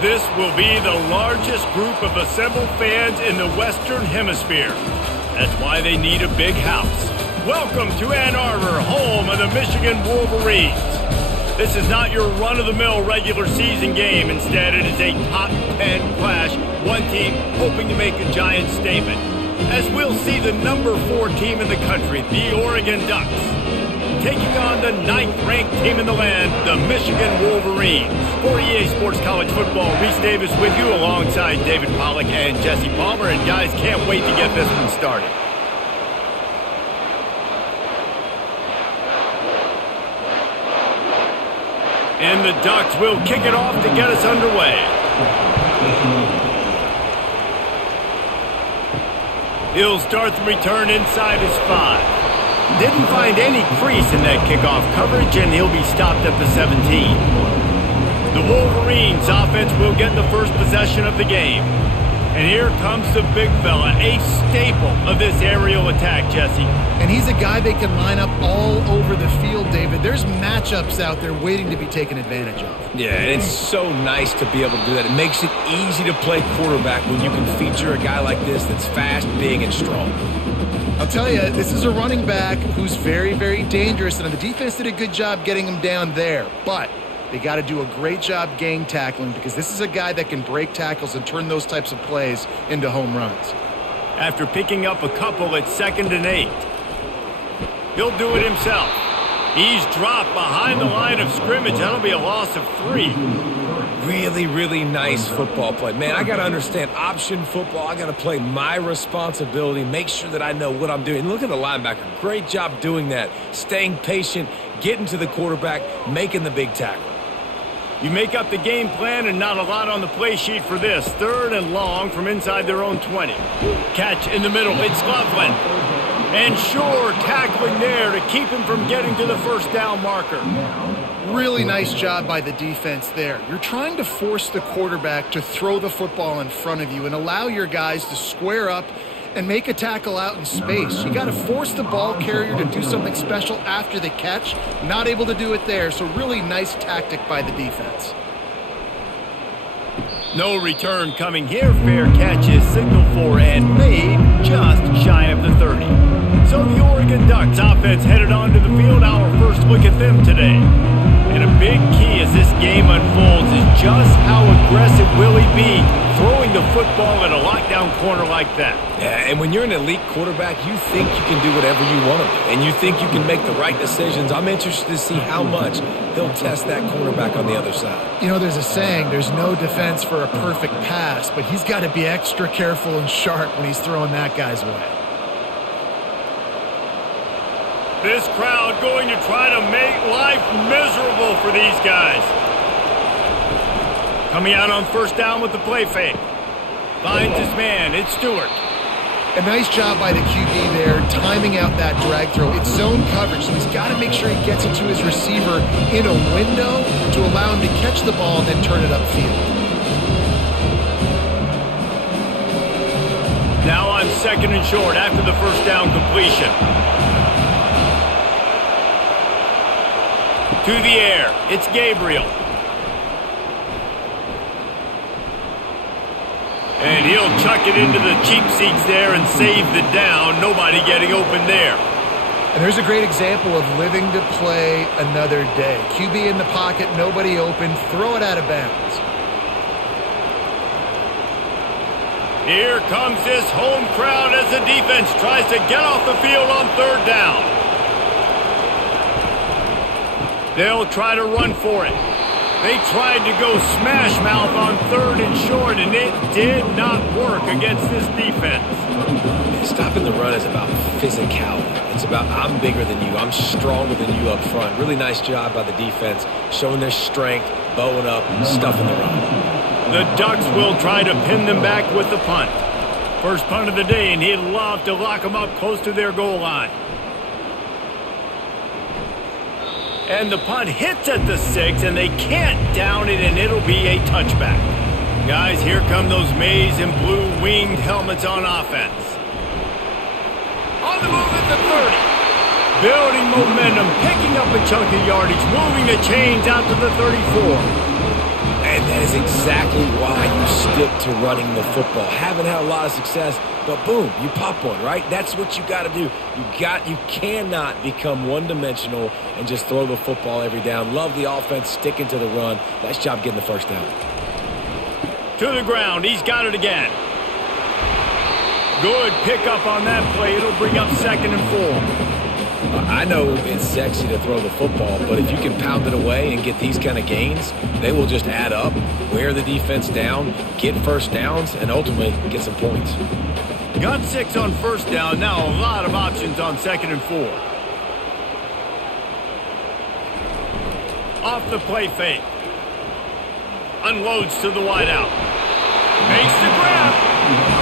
This will be the largest group of assembled fans in the Western Hemisphere. That's why they need a big house. Welcome to Ann Arbor, home of the Michigan Wolverines. This is not your run-of-the-mill regular season game. Instead, it is a top 10 clash, one team hoping to make a giant statement. As we'll see the number 4 team in the country, the Oregon Ducks, taking on the 9th-ranked team in the land, the Michigan Wolverines. For EA Sports College Football, Reese Davis with you alongside David Pollack and Jesse Palmer. And guys, can't wait to get this one started. And the Ducks will kick it off to get us underway. He'll start the return inside his 5. Didn't find any crease in that kickoff coverage, and he'll be stopped at the 17. The Wolverines offense will get the first possession of the game. And here comes the big fella, a staple of this aerial attack, Jesse. And he's a guy they can line up all over the field, David. There's matchups out there waiting to be taken advantage of. Yeah, and it's so nice to be able to do that. It makes it easy to play quarterback when you can feature a guy like this that's fast, big, and strong. I'll tell you, this is a running back who's very, very dangerous, and the defense did a good job getting him down there. But they got to do a great job gang tackling because this is a guy that can break tackles and turn those types of plays into home runs. After picking up a couple at 2nd and 8, he'll do it himself. He's dropped behind the line of scrimmage. That'll be a loss of 3. Really, really nice football play. Man, I got to understand option football. I got to play my responsibility, make sure that I know what I'm doing. Look at the linebacker. Great job doing that. Staying patient, getting to the quarterback, making the big tackle. You make up the game plan and not a lot on the play sheet for this. 3rd and long from inside their own 20. Catch in the middle. It's Loveland. And sure, tackling there to keep him from getting to the first down marker. Really nice job by the defense there. You're trying to force the quarterback to throw the football in front of you and allow your guys to square up and make a tackle out in space. You got to force the ball carrier to do something special after the catch. Not able to do it there, so really nice tactic by the defense. No return coming here. Fair catch is signaled for and made just shy of the 30. So the Oregon Ducks offense headed onto the field. Our first look at them today. And a big key as this game unfolds is just how aggressive will he be throwing the football at a lockdown corner like that. Yeah, and when you're an elite quarterback, you think you can do whatever you want to do, and you think you can make the right decisions. I'm interested to see how much he'll test that quarterback on the other side. You know, there's a saying, there's no defense for a perfect pass, but he's got to be extra careful and sharp when he's throwing that guy's way. This crowd going to try to make life miserable for these guys. Coming out on 1st down with the play fake. Finds his man. It's Stewart. A nice job by the QB there, timing out that drag throw. It's zone coverage, so he's got to make sure he gets it to his receiver in a window to allow him to catch the ball and then turn it upfield. Now on 2nd and short after the 1st down completion. To the air, it's Gabriel. And he'll chuck it into the cheap seats there and save the down. Nobody getting open there. And there's a great example of living to play another day. QB in the pocket, nobody open, throw it out of bounds. Here comes this home crowd as the defense tries to get off the field on 3rd down. They'll try to run for it. They tried to go smash mouth on 3rd and short, and it did not work against this defense. Stopping the run is about physicality. It's about I'm bigger than you. I'm stronger than you up front. Really nice job by the defense, showing their strength, bowing up, stuffing the run. The Ducks will try to pin them back with the punt. First punt of the day, and he'd love to lock them up close to their goal line. And the punt hits at the 6, and they can't down it, and it'll be a touchback. Guys, here come those maize and blue winged helmets on offense. On the move at the 30. Building momentum, picking up a chunk of yardage, moving the chains out to the 34. And that is exactly stick to running the football. Haven't had a lot of success, but boom, you pop one, right? That's what you got to do. You cannot become one-dimensional and just throw the football every down. Love the offense, sticking to the run. Nice job getting the first down. To the ground, he's got it again. Good pickup on that play. It'll bring up 2nd and 4. I know it's sexy to throw the football, but if you can pound it away and get these kind of gains, they will just add up, wear the defense down, get first downs, and ultimately get some points. Got 6 on first down. Now a lot of options on 2nd and 4. Off the play fake. Unloads to the wideout. Makes the grab.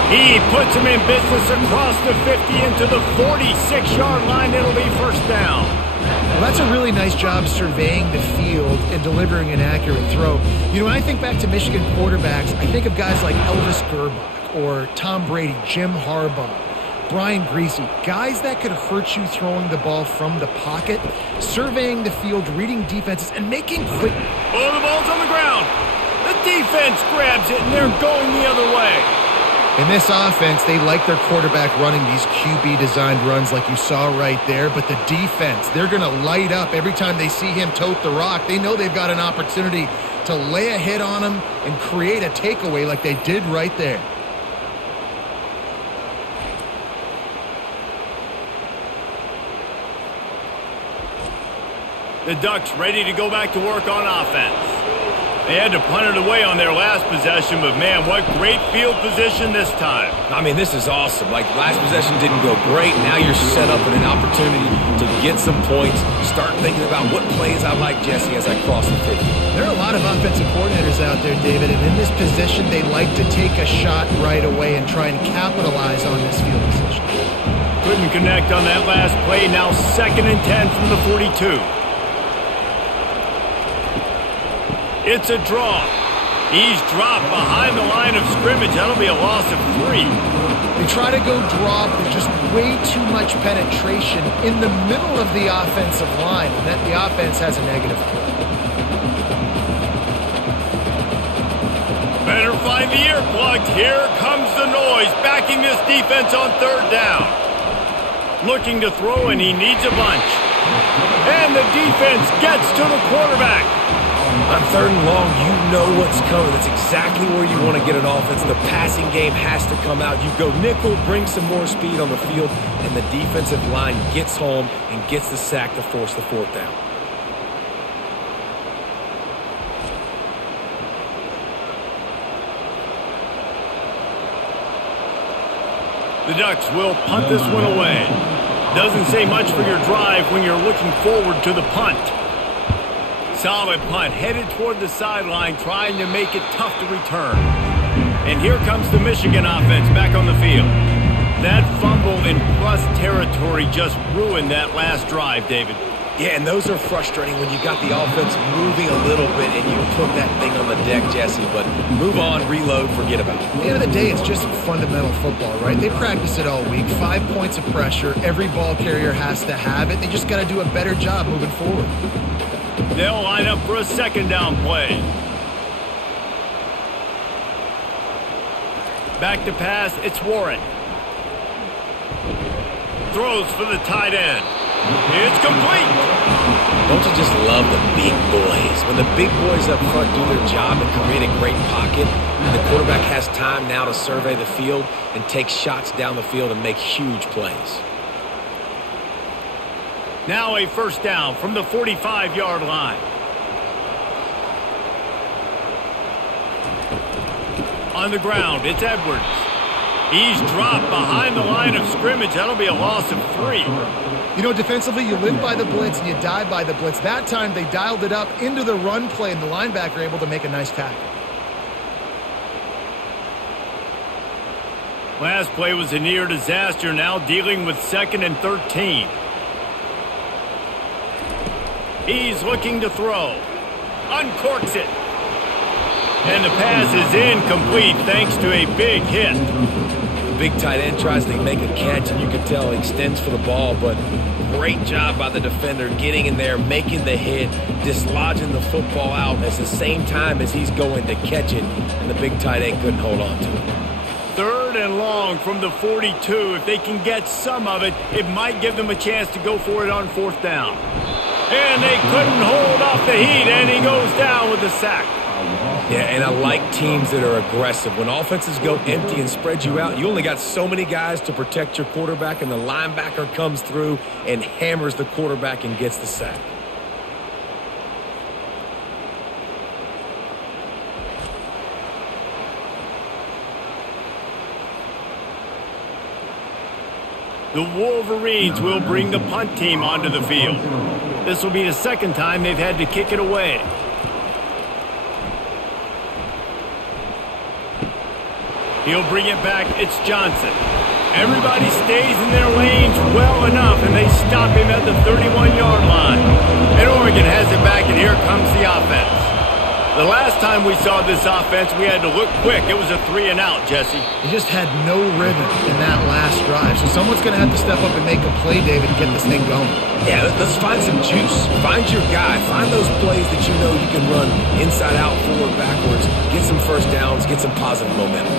He puts him in business across the 50 into the 46-yard line. It'll be first down. Well, that's a really nice job surveying the field and delivering an accurate throw. You know, when I think back to Michigan quarterbacks, I think of guys like Elvis Gerbach or Tom Brady, Jim Harbaugh, Brian Griese, guys that could hurt you throwing the ball from the pocket, surveying the field, reading defenses, and making quick. Oh, the ball's on the ground. The defense grabs it, and they're going the other way. In this offense, they like their quarterback running these QB-designed runs like you saw right there, but the defense, they're going to light up every time they see him tote the rock. They know they've got an opportunity to lay a hit on him and create a takeaway like they did right there. The Ducks ready to go back to work on offense. They had to punt it away on their last possession, but man, what great field position this time. I mean, this is awesome. Like, last possession didn't go great. Now you're set up in an opportunity to get some points. Start thinking about what plays I like, Jesse, as I cross the 50. There are a lot of offensive coordinators out there, David, and in this position, they like to take a shot right away and try and capitalize on this field position. Couldn't connect on that last play. Now 2nd and 10 from the 42. It's a draw. He's dropped behind the line of scrimmage. That'll be a loss of 3. They try to go draw, but there's just way too much penetration in the middle of the offensive line, and that the offense has a negative play. Better find the earplugs. Here comes the noise, backing this defense on 3rd down. Looking to throw, and he needs a bunch. And the defense gets to the quarterback. On 3rd and long, you know what's coming. That's exactly where you want to get an offense. The passing game has to come out. You go nickel, bring some more speed on the field, and the defensive line gets home and gets the sack to force the 4th down. The Ducks will punt this one away. Doesn't say much for your drive when you're looking forward to the punt. Solid punt, headed toward the sideline, trying to make it tough to return. And here comes the Michigan offense back on the field. That fumble in plus territory just ruined that last drive, David. Yeah, and those are frustrating when you got the offense moving a little bit and you put that thing on the deck, Jesse. But move on, reload, forget about it. At the end of the day, it's just fundamental football, right? They practice it all week. 5 points of pressure. Every ball carrier has to have it. They just got to do a better job moving forward. They'll line up for a 2nd down play. Back to pass, it's Warren. Throws for the tight end. It's complete. Don't you just love the big boys? When the big boys up front do their job and create a great pocket, and the quarterback has time now to survey the field and take shots down the field and make huge plays. Now a 1st down from the 45-yard line. On the ground, it's Edwards. He's dropped behind the line of scrimmage. That'll be a loss of 3. You know, defensively, you live by the blitz and you die by the blitz. That time, they dialed it up into the run play, and the linebacker able to make a nice tackle. Last play was a near disaster. Now dealing with 2nd and 13. He's looking to throw. Uncorks it. And the pass is incomplete thanks to a big hit. Big tight end tries to make a catch, and you can tell he extends for the ball, but Great job by the defender getting in there, making the hit, dislodging the football out at the same time as he's going to catch it, and the big tight end couldn't hold on to it. 3rd and long from the 42. If they can get some of it, it might give them a chance to go for it on 4th down. And they couldn't hold off the heat, and he goes down with the sack. Yeah, and I like teams that are aggressive. When offenses go empty and spread you out, you only got so many guys to protect your quarterback, and the linebacker comes through and hammers the quarterback and gets the sack. The Wolverines will bring the punt team onto the field. This will be the 2nd time they've had to kick it away. He'll bring it back. It's Johnson. Everybody stays in their lanes well enough, and they stop him at the 31-yard line. And Oregon has it back, and here comes the offense. The last time we saw this offense, we had to look quick. It was a 3-and-out, Jesse. They just had no rhythm in that last drive. So someone's going to have to step up and make a play, David, and get this thing going. Yeah, let's find some juice. Find your guy. Find those plays that you know you can run inside out, forward, backwards. Get some 1st downs. Get some positive momentum.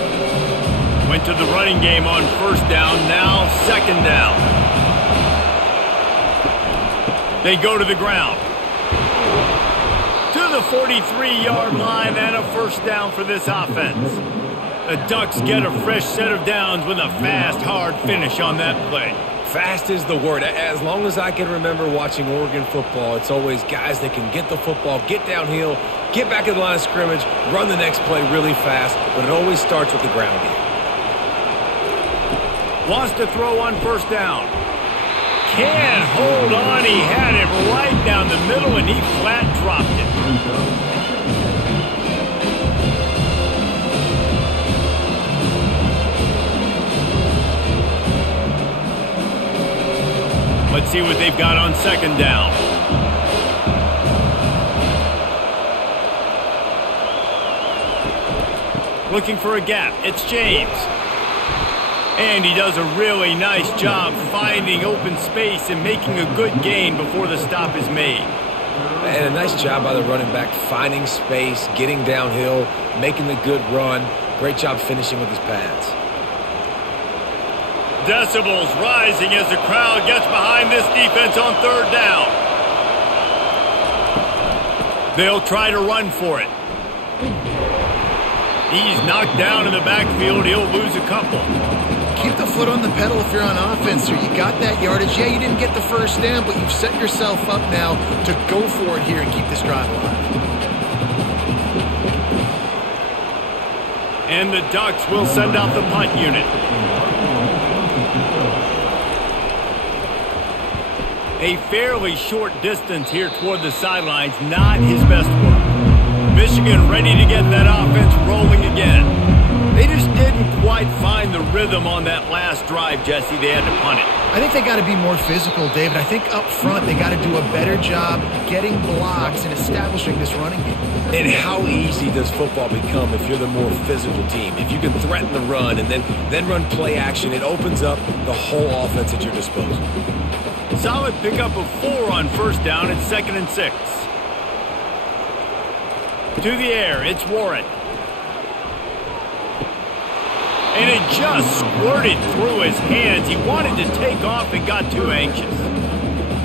Went to the running game on 1st down. Now 2nd down. They go to the ground. To the 43-yard line and a 1st down for this offense. The Ducks get a fresh set of downs with a fast, hard finish on that play. Fast is the word. As long as I can remember watching Oregon football, it's always guys that can get the football, get downhill, get back in the line of scrimmage, run the next play really fast, but it always starts with the ground game. Wants to throw on 1st down. Can't hold on. He had it right down the middle, and he flat dropped it. Let's see what they've got on 2nd down. Looking for a gap. It's James. And he does a really nice job finding open space and making a good gain before the stop is made. And a nice job by the running back, finding space, getting downhill, making the good run. Great job finishing with his pads. Decibels rising as the crowd gets behind this defense on 3rd down. They'll try to run for it. He's knocked down in the backfield. He'll lose a couple. Keep the foot on the pedal if you're on offense here. You got that yardage. Yeah, you didn't get the 1st down, but you've set yourself up now to go for it here and keep this drive alive. And the Ducks will send out the punt unit. A fairly short distance here toward the sidelines, not his best work. Michigan ready to get that offense rolling again. They just didn't quite find the rhythm on that last drive, Jesse. They had to punt it. I think they got to be more physical, David. I think up front they got to do a better job getting blocks and establishing this running game. And how easy does football become if you're the more physical team? If you can threaten the run and then run play action, it opens up the whole offense at your disposal. Solid pickup of 4 on 1st down. It's 2nd and 6. To the air, it's Warren. And it just squirted through his hands. He wanted to take off and got too anxious.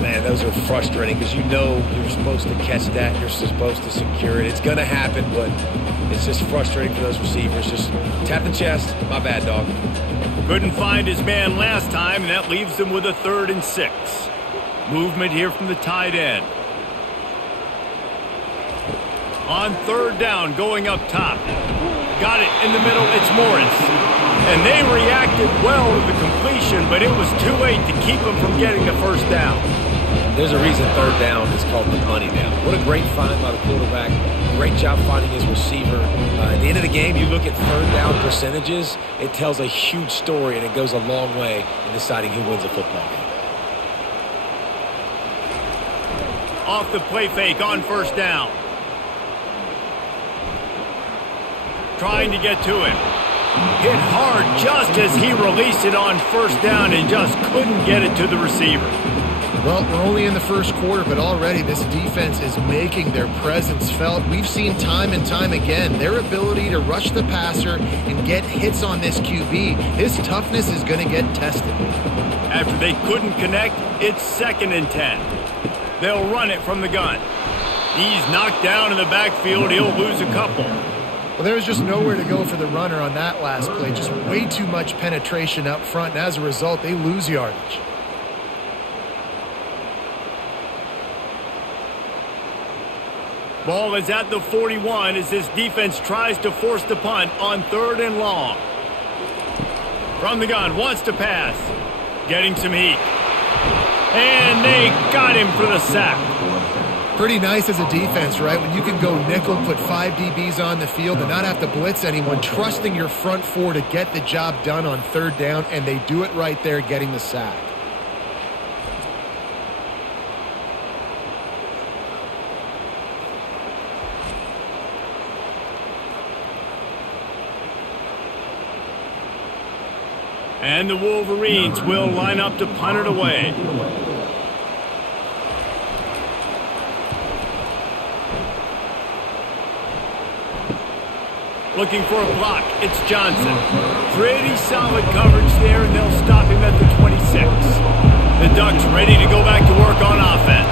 Man, those are frustrating because you know you're supposed to catch that. You're supposed to secure it. It's going to happen, but it's just frustrating for those receivers. Just tap the chest. My bad, dog. Couldn't find his man last time, and that leaves him with a 3rd and 6. Movement here from the tight end. On 3rd down, going up top. Got it in the middle. It's Morris. And they reacted well to the completion, but it was too late to keep them from getting the 1st down. There's a reason 3rd down is called the money down. What a great find by the quarterback. Great job finding his receiver. At the end of the game, you look at 3rd down percentages. It tells a huge story, and it goes a long way in deciding who wins a football game. Off the play fake on 1st down. Trying to get to him. Hit hard just as he released it on 1st down and just couldn't get it to the receiver. Well, we're only in the first quarter, but already this defense is making their presence felt. We've seen time and time again their ability to rush the passer and get hits on this QB. His toughness is going to get tested. After they couldn't connect, it's 2nd and 10. They'll run it from the gun. He's knocked down in the backfield. He'll lose a couple. Well, there was just nowhere to go for the runner on that last play. Just way too much penetration up front, and as a result, they lose yardage. Ball is at the 41 as this defense tries to force the punt on 3rd and long. From the gun, wants to pass. Getting some heat. And they got him for the sack. Pretty nice as a defense, right? When you can go nickel, put 5 DBs on the field and not have to blitz anyone, trusting your front 4 to get the job done on 3rd down, and they do it right there, getting the sack. And the Wolverines will line up to punt it away. Looking for a block. It's Johnson. Pretty solid coverage there, and they'll stop him at the 26. The Ducks ready to go back to work on offense.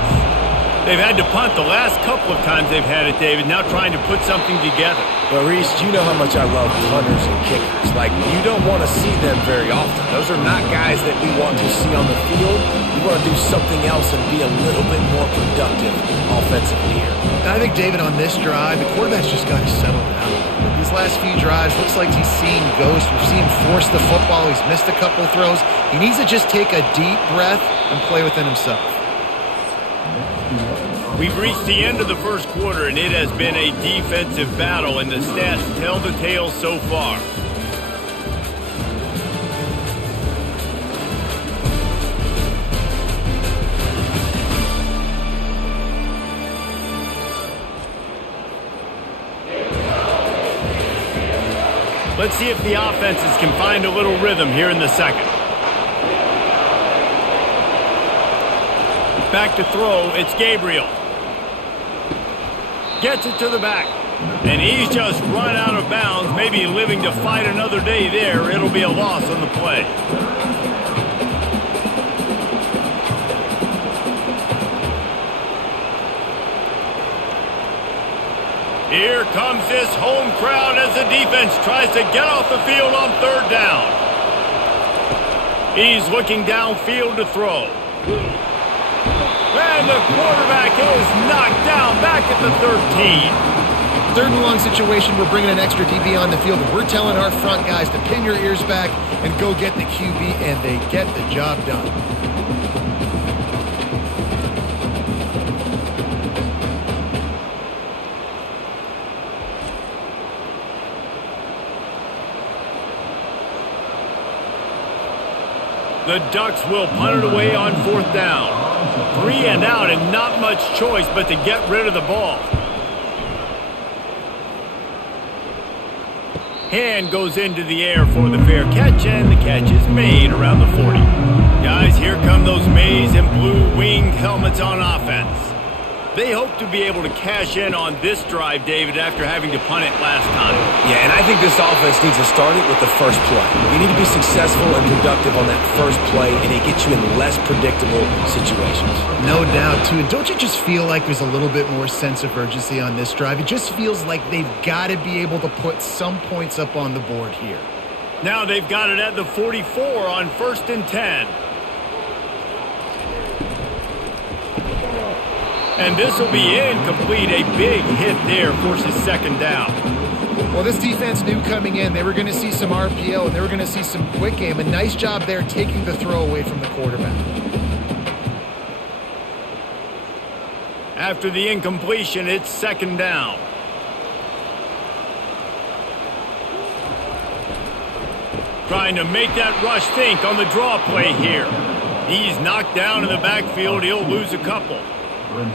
They've had to punt the last couple of times they've had it, David, now trying to put something together. Well, Reese, you know how much I love punters and kickers. Like, you don't want to see them very often. Those are not guys that we want to see on the field. We want to do something else and be a little bit more productive offensively here. I think, David, on this drive, the quarterback's just got to settle down. These last few drives, looks like he's seeing ghosts. We've seen him force the football. He's missed a couple throws. He needs to just take a deep breath and play within himself. We've reached the end of the first quarter, and it has been a defensive battle, and the stats tell the tale so far. Let's see if the offenses can find a little rhythm here in the second. Back to throw, it's Gabriel. Gets it to the back. And he's just run out of bounds, maybe living to fight another day there. It'll be a loss on the play. Here comes this home crowd as the defense tries to get off the field on 3rd down. He's looking downfield to throw. And the quarterback is knocked down back at the 13. 3rd and long situation, we're bringing an extra DB on the field, and we're telling our front guys to pin your ears back and go get the QB, and they get the job done. The Ducks will punt it away on 4th down. 3 and out, and not much choice but to get rid of the ball. Hand goes into the air for the fair catch, and the catch is made around the 40. Guys, here come those maize and blue winged helmets on offense. They hope to be able to cash in on this drive, David, after having to punt it last time. Yeah, and I think this offense needs to start it with the first play. You need to be successful and productive on that first play, and it gets you in less predictable situations. No doubt, too. And don't you just feel like there's a little bit more sense of urgency on this drive? It just feels like they've got to be able to put some points up on the board here. Now they've got it at the 44 on 1st and 10. And this will be incomplete. A big hit there forces 2nd down. Well, this defense knew coming in they were going to see some RPO and they were going to see some quick game. A nice job there taking the throw away from the quarterback. After the incompletion, it's 2nd down. Trying to make that rush think on the draw play here. He's knocked down in the backfield. He'll lose a couple.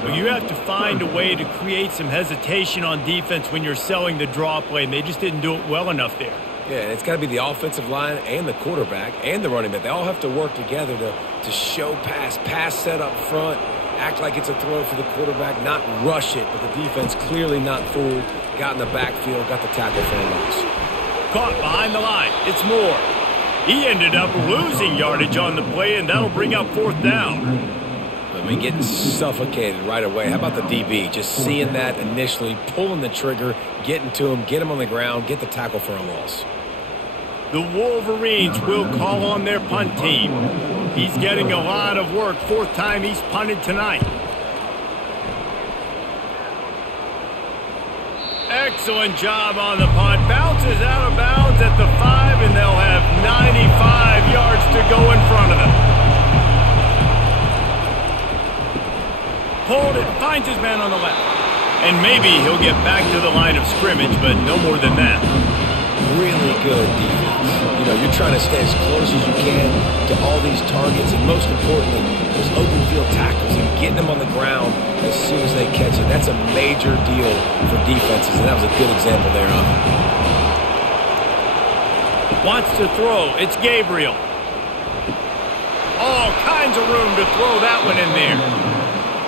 But you have to find a way to create some hesitation on defense when you're selling the draw play, and they just didn't do it well enough there. Yeah, and it's got to be the offensive line and the quarterback and the running back. They all have to work together to show pass set up front, act like it's a throw for the quarterback, not rush it, but the defense clearly not fooled, got in the backfield, got the tackle for a loss. Caught behind the line. It's Moore. He ended up losing yardage on the play, and that'll bring up 4th down. I mean, getting suffocated right away. How about the DB? Just seeing that initially, pulling the trigger, getting to him, get him on the ground, get the tackle for a loss. The Wolverines will call on their punt team. He's getting a lot of work. 4th time he's punted tonight. Excellent job on the punt. Bounces out of bounds at the 5, and they'll have 95 yards to go in front of them. Pulled it, finds his man on the left. And maybe he'll get back to the line of scrimmage, but no more than that. Really good defense. You know, you're trying to stay as close as you can to all these targets, and most importantly, those open field tackles and getting them on the ground as soon as they catch it. That's a major deal for defenses, and that was a good example there of it. Wants to throw. It's Gabriel. All kinds of room to throw that one in there.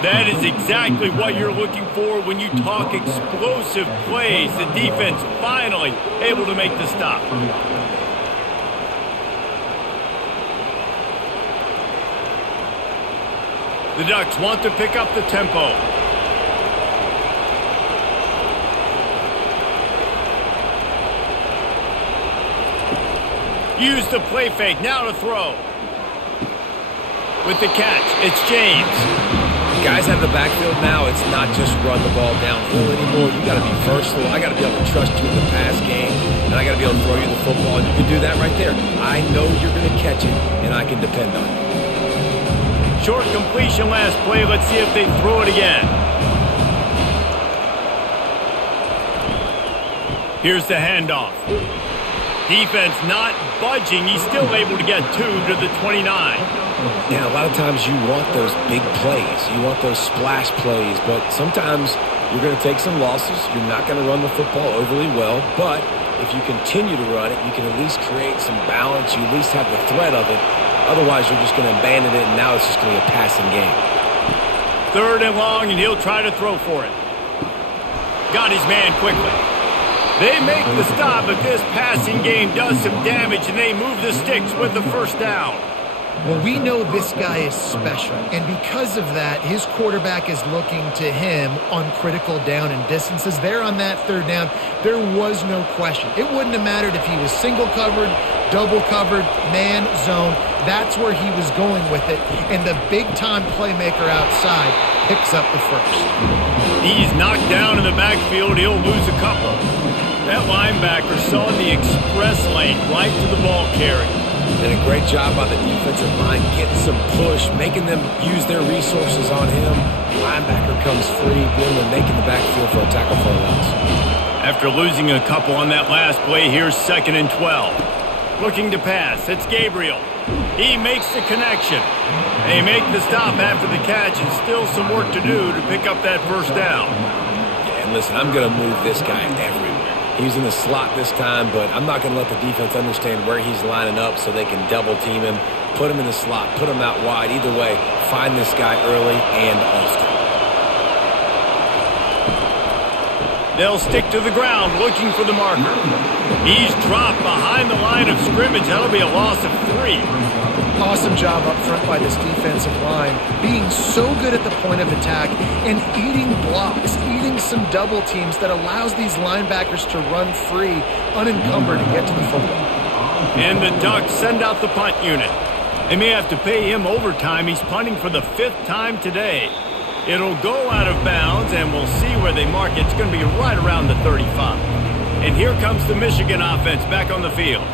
That is exactly what you're looking for when you talk explosive plays. The defense finally able to make the stop. The Ducks want to pick up the tempo. Use the play fake. Now to throw. With the catch, it's James. Guys out of the backfield now, it's not just run the ball downhill anymore. You got to be versatile. I got to be able to trust you in the pass game, and I got to be able to throw you the football, and you can do that right there. I know you're going to catch it, and I can depend on it. Short completion last play. Let's see if they throw it again. Here's the handoff. Defense not budging. He's still able to get 2 to the 29. Yeah, a lot of times you want those big plays. You want those splash plays, but sometimes you're going to take some losses. You're not going to run the football overly well, but if you continue to run it, you can at least create some balance. You at least have the threat of it. Otherwise, you're just going to abandon it, and now it's just going to be a passing game. 3rd and long, and he'll try to throw for it. Got his man quickly. They make the stop, but this passing game does some damage, and they move the sticks with the 1st down. Well, we know this guy is special, and because of that, his quarterback is looking to him on critical down and distances. There on that 3rd down, there was no question. It wouldn't have mattered if he was single covered, double covered, man, zone. That's where he was going with it, and the big-time playmaker outside picks up the 1st. He's knocked down in the backfield. He'll lose a couple. That linebacker saw the express lane right to the ball carrier. Did a great job by the defensive line, getting some push, making them use their resources on him. Linebacker comes free, then making the backfield for a tackle for a loss. After losing a couple on that last play, here's 2nd and 12. Looking to pass, it's Gabriel. He makes the connection. They make the stop after the catch, and still some work to do to pick up that 1st down. Yeah, and listen, I'm going to move this guy everywhere. He's in the slot this time, but I'm not going to let the defense understand where he's lining up so they can double team him, put him in the slot, put him out wide. Either way, find this guy early and often. They'll stick to the ground looking for the marker. He's dropped behind the line of scrimmage. That'll be a loss of 3. Awesome job up front by this defensive line, being so good at the point of attack and eating blocks, eating some double teams that allows these linebackers to run free, unencumbered, and get to the football. And the Ducks send out the punt unit. They may have to pay him overtime. He's punting for the 5th time today. It'll go out of bounds, and we'll see where they mark it. It's going to be right around the 35. And here comes the Michigan offense back on the field.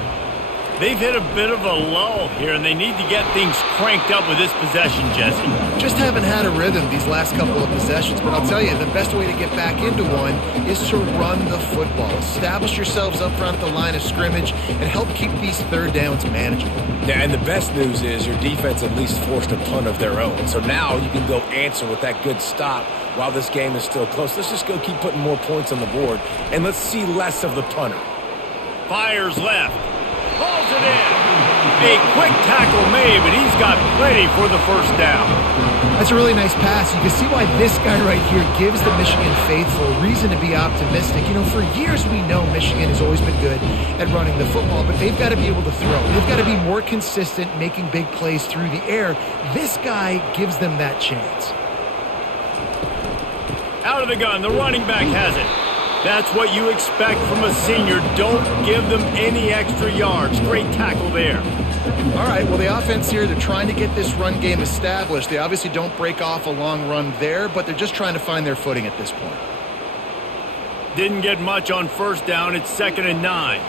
They've hit a bit of a lull here, and they need to get things cranked up with this possession, Jesse. Just haven't had a rhythm these last couple of possessions, but I'll tell you, the best way to get back into one is to run the football. Establish yourselves up front at the line of scrimmage and help keep these 3rd downs manageable. Yeah, and the best news is your defense at least forced a punt of their own. So now you can go answer with that good stop while this game is still close. Let's just go keep putting more points on the board, and let's see less of the punter. Fires left. Hauls it in. A quick tackle made, but he's got plenty for the first down. That's a really nice pass. You can see why this guy right here gives the Michigan faithful reason to be optimistic. You know, for years we know Michigan has always been good at running the football, but they've got to be able to throw. They've got to be more consistent, making big plays through the air. This guy gives them that chance. Out of the gun, the running back has it. That's what you expect from a senior. Don't give them any extra yards. Great tackle there. All right, well, the offense here, they're trying to get this run game established. They obviously don't break off a long run there, but they're just trying to find their footing at this point. Didn't get much on first down. It's 2nd and 9.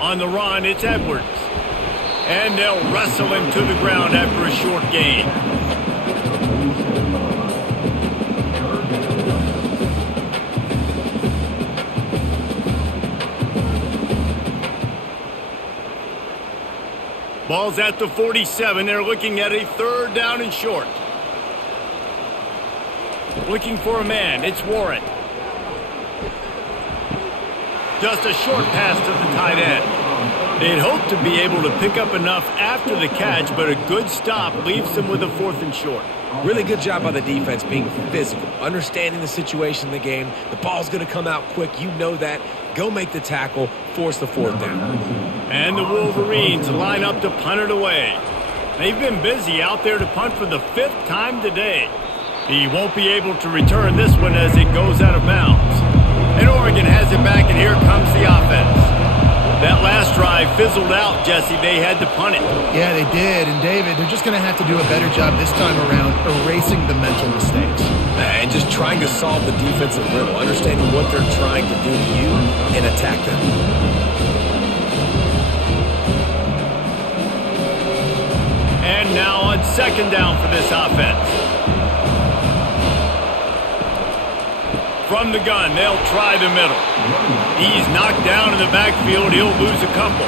On the run, it's Edwards. And they'll wrestle him to the ground after a short gain. Ball's at the 47. They're looking at a 3rd down and short. Looking for a man. It's Warren. Just a short pass to the tight end. They'd hoped to be able to pick up enough after the catch, but a good stop leaves them with a 4th and short. Really good job by the defense being physical, understanding the situation in the game. The ball's going to come out quick. You know that. Go make the tackle, force the 4th down. And the Wolverines line up to punt it away. They've been busy out there to punt for the 5th time today. He won't be able to return this one as it goes out of bounds. And Oregon has it back, and here comes the offense. That last drive fizzled out, Jesse. They had to punt it. Yeah, they did. And, David, they're just going to have to do a better job this time around erasing the mental mistakes. And just trying to solve the defensive riddle, understanding what they're trying to do to you and attack them. And now on 2nd down for this offense. From the gun, they'll try the middle. He's knocked down in the backfield. He'll lose a couple.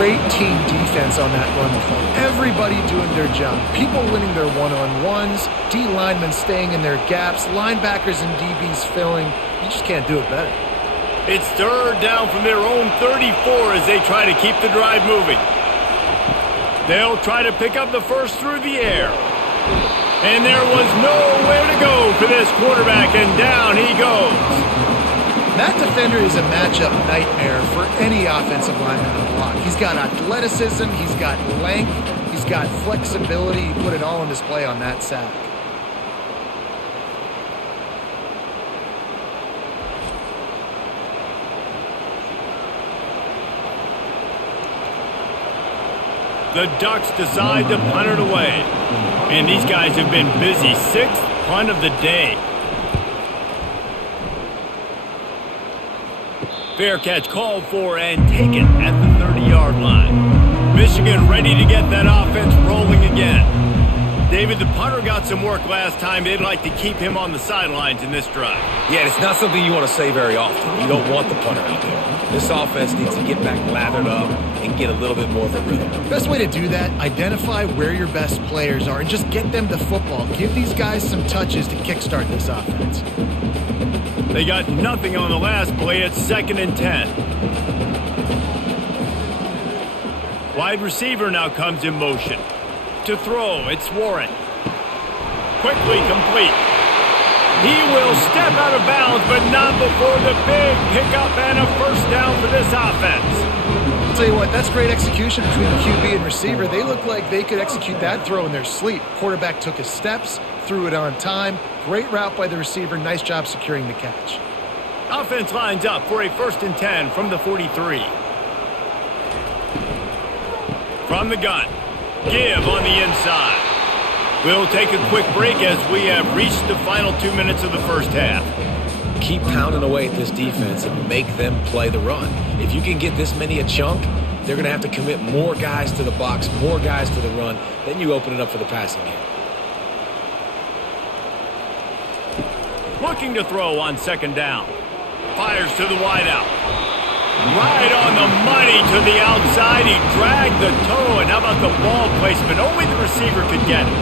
Great team defense on that run play. Everybody doing their job. People winning their one-on-ones, D linemen staying in their gaps, linebackers and DBs filling. You just can't do it better. It's 3rd down from their own 34 as they try to keep the drive moving. They'll try to pick up the first through the air. And there was nowhere to go for this quarterback, and down he goes. That defender is a matchup nightmare for any offensive lineman to block. He's got athleticism, he's got length, he's got flexibility. He put it all on display on that sack. The Ducks decide to punt it away. And these guys have been busy. 6th punt of the day. Fair catch called for and taken at the 30-yard line. Michigan ready to get that offense rolling again. David, the punter got some work last time. They'd like to keep him on the sidelines in this drive. Yeah, it's not something you want to say very often. You don't want the punter out there. This offense needs to get back lathered up and get a little bit more of a rhythm. Best way to do that, identify where your best players are and just get them the football. Give these guys some touches to kickstart this offense. They got nothing on the last play. It's 2nd and 10. Wide receiver now comes in motion. To throw, it's Warren. Quickly complete. He will step out of bounds, but not before the big pickup and a 1st down for this offense. I'll tell you what, that's great execution between the QB and receiver. They look like they could execute that throw in their sleep. Quarterback took his steps, threw it on time. Great route by the receiver. Nice job securing the catch. Offense lines up for a 1st and 10 from the 43. From the gun. Give on the inside. We'll take a quick break as we have reached the final 2 minutes of the first half. Keep pounding away at this defense and make them play the run. If you can get this many a chunk, they're going to have to commit more guys to the box, more guys to the run. Then you open it up for the passing game. Looking to throw on 2nd down. Fires to the wideout. Right on the money to the outside. He dragged the toe, and how about the ball placement? Only the receiver could get it.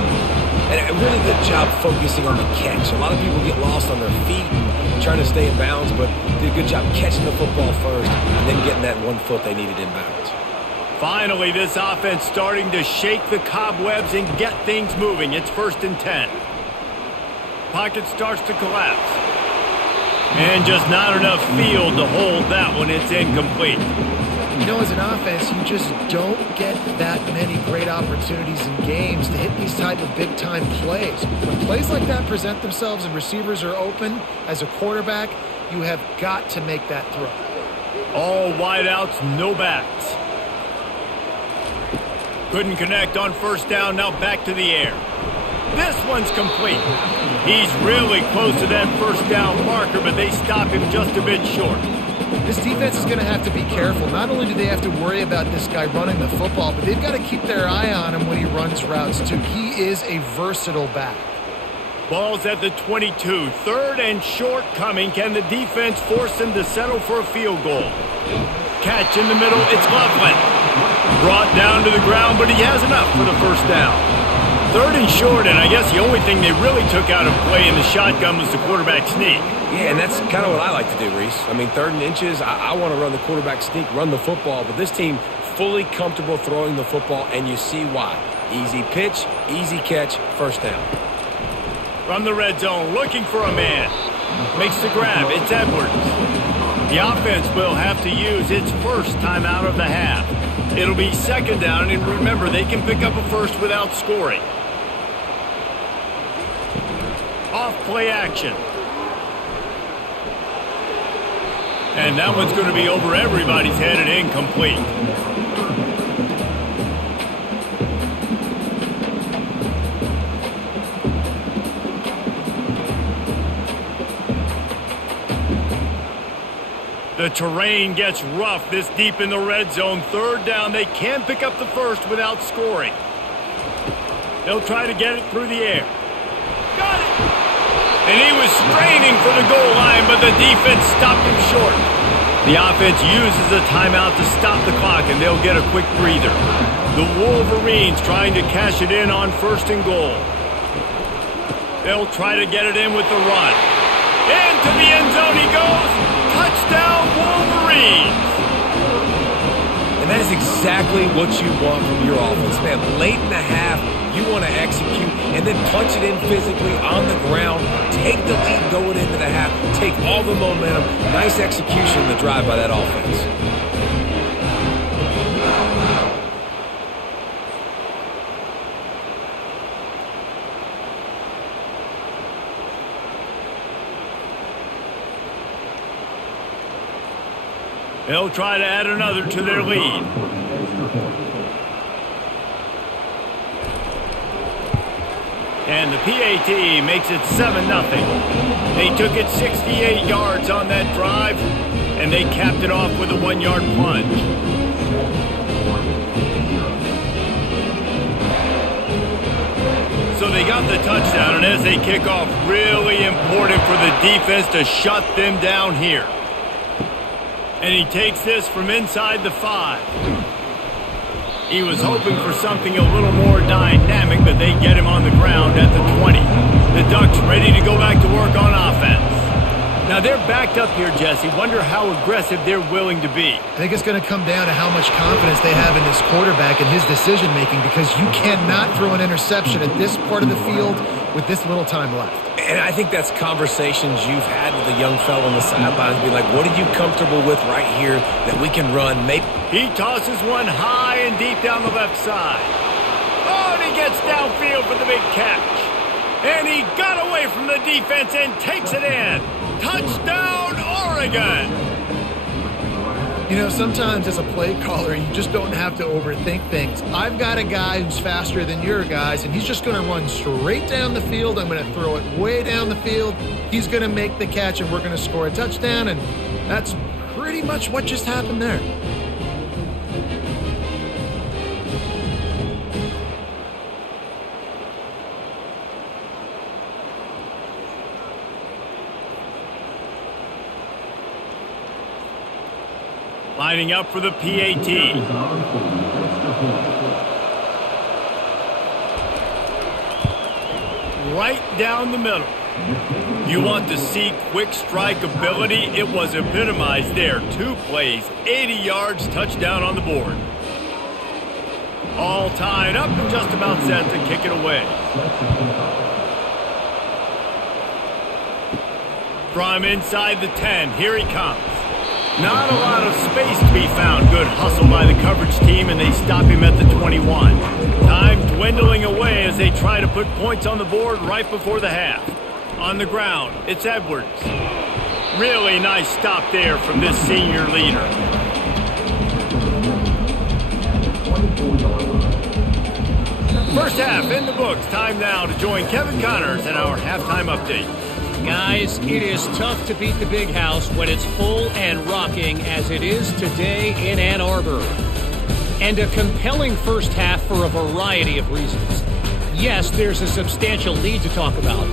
And a really good job focusing on the catch. A lot of people get lost on their feet and trying to stay in bounds, but did a good job catching the football first and then getting that 1 foot they needed in bounds. Finally, this offense starting to shake the cobwebs and get things moving. It's 1st and 10. Pocket starts to collapse. And just not enough field to hold that one. It's incomplete. You know, as an offense, you just don't get that many great opportunities in games to hit these type of big-time plays. When plays like that present themselves and receivers are open, as a quarterback, you have got to make that throw. All wideouts, no backs. Couldn't connect on 1st down, now back to the air. This one's complete. He's really close to that 1st down marker, but they stop him just a bit short. This defense is going to have to be careful. Not only do they have to worry about this guy running the football, but they've got to keep their eye on him when he runs routes, too. He is a versatile back. Ball's at the 22. 3rd and short coming. Can the defense force him to settle for a field goal? Catch in the middle. It's Loveland. Brought down to the ground, but he has enough for the 1st down. 3rd and short, and I guess the only thing they really took out of play in the shotgun was the quarterback sneak. Yeah, and that's kind of what I like to do, Reese. I mean, 3rd and inches, I want to run the quarterback sneak, run the football, but this team fully comfortable throwing the football, and you see why. Easy pitch, easy catch, 1st down. From the red zone, looking for a man. Makes the grab. It's Edwards. The offense will have to use its 1st timeout of the half. It'll be 2nd down, and remember, they can pick up a 1st without scoring. Off play action. And that one's going to be over everybody's head and incomplete. The terrain gets rough this deep in the red zone. 3rd down. They can pick up the 1st without scoring. They'll try to get it through the air. Got it! And he was straining for the goal line, but the defense stopped him short. The offense uses a timeout to stop the clock, and they'll get a quick breather. The Wolverines trying to cash it in on 1st and goal. They'll try to get it in with the run. Into the end zone he goes. Touchdown, Wolverines! And that is exactly what you want from your offense, man. Late in the half, you want to execute and then punch it in physically on the ground. Take the lead going into the half. Take all the momentum. Nice execution in the drive by that offense. They'll try to add another to their lead. And the PAT makes it 7-0. They took it 68 yards on that drive, and they capped it off with a 1-yard plunge. So they got the touchdown, and as they kick off, really important for the defense to shut them down here. And he takes this from inside the 5. He was hoping for something a little more dynamic, but they get him on the ground at the 20. The Ducks ready to go back to work on offense. Now they're backed up here, Jesse. Wonder how aggressive they're willing to be. I think it's going to come down to how much confidence they have in this quarterback and his decision-making, because you cannot throw an interception at this part of the field with this little time left. And I think that's conversations you've had with the young fellow on the sidelines. Be like, what are you comfortable with right here that we can run? Maybe. He tosses one high and deep down the left side. Oh, and he gets downfield for the big catch. And he got away from the defense and takes it in. Touchdown, Oregon! You know, sometimes as a play caller, you just don't have to overthink things. I've got a guy who's faster than your guys, and he's just going to run straight down the field. I'm going to throw it way down the field. He's going to make the catch, and we're going to score a touchdown, and that's pretty much what just happened there. Lining up for the PAT. Right down the middle. You want to see quick strike ability? It was epitomized there. 2 plays, 80 yards, touchdown on the board. All tied up and just about set to kick it away. From inside the 10, here he comes. Not a lot of space to be found. Good hustle by the coverage team, and they stop him at the 21. Time dwindling away as they try to put points on the board right before the half. On the ground, it's Edwards. Really nice stop there from this senior leader. First half in the books. Time now to join Kevin Connors in our halftime update. Guys, it is tough to beat the big house when it's full and rocking as it is today in Ann Arbor. And a compelling first half for a variety of reasons. Yes, there's a substantial lead to talk about,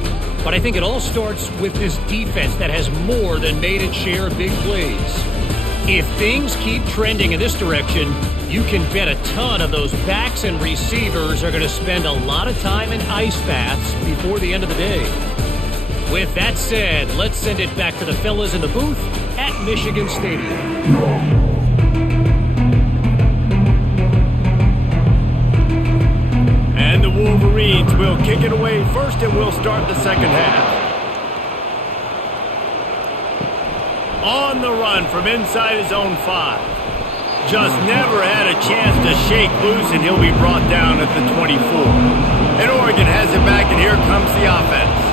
but I think it all starts with this defense that has more than made its share of big plays. If things keep trending in this direction, you can bet a ton of those backs and receivers are going to spend a lot of time in ice baths before the end of the day. With that said, let's send it back to the fellas in the booth at Michigan Stadium. And the Wolverines will kick it away first, and we'll start the second half. On the run from inside his own 5. Just never had a chance to shake loose, and he'll be brought down at the 24. And Oregon has it back, and here comes the offense.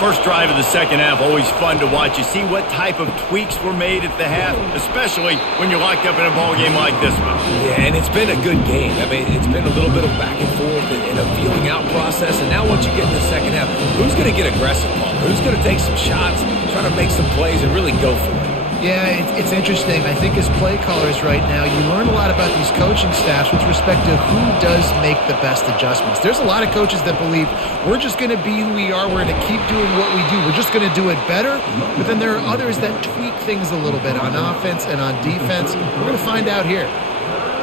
First drive of the second half, always fun to watch. You see what type of tweaks were made at the half, especially when you're locked up in a ball game like this one. Yeah, and it's been a good game. I mean, it's been a little bit of back and forth and a feeling out process. And now once you get in the second half, who's going to get aggressive, Paul? Who's going to take some shots, try to make some plays, and really go for it? Yeah, it's interesting. I think as play callers right now, you learn a lot about these coaching staffs with respect to who does make the best adjustments. There's a lot of coaches that believe we're just going to be who we are. We're going to keep doing what we do. We're just going to do it better. But then there are others that tweak things a little bit on offense and on defense. We're going to find out here.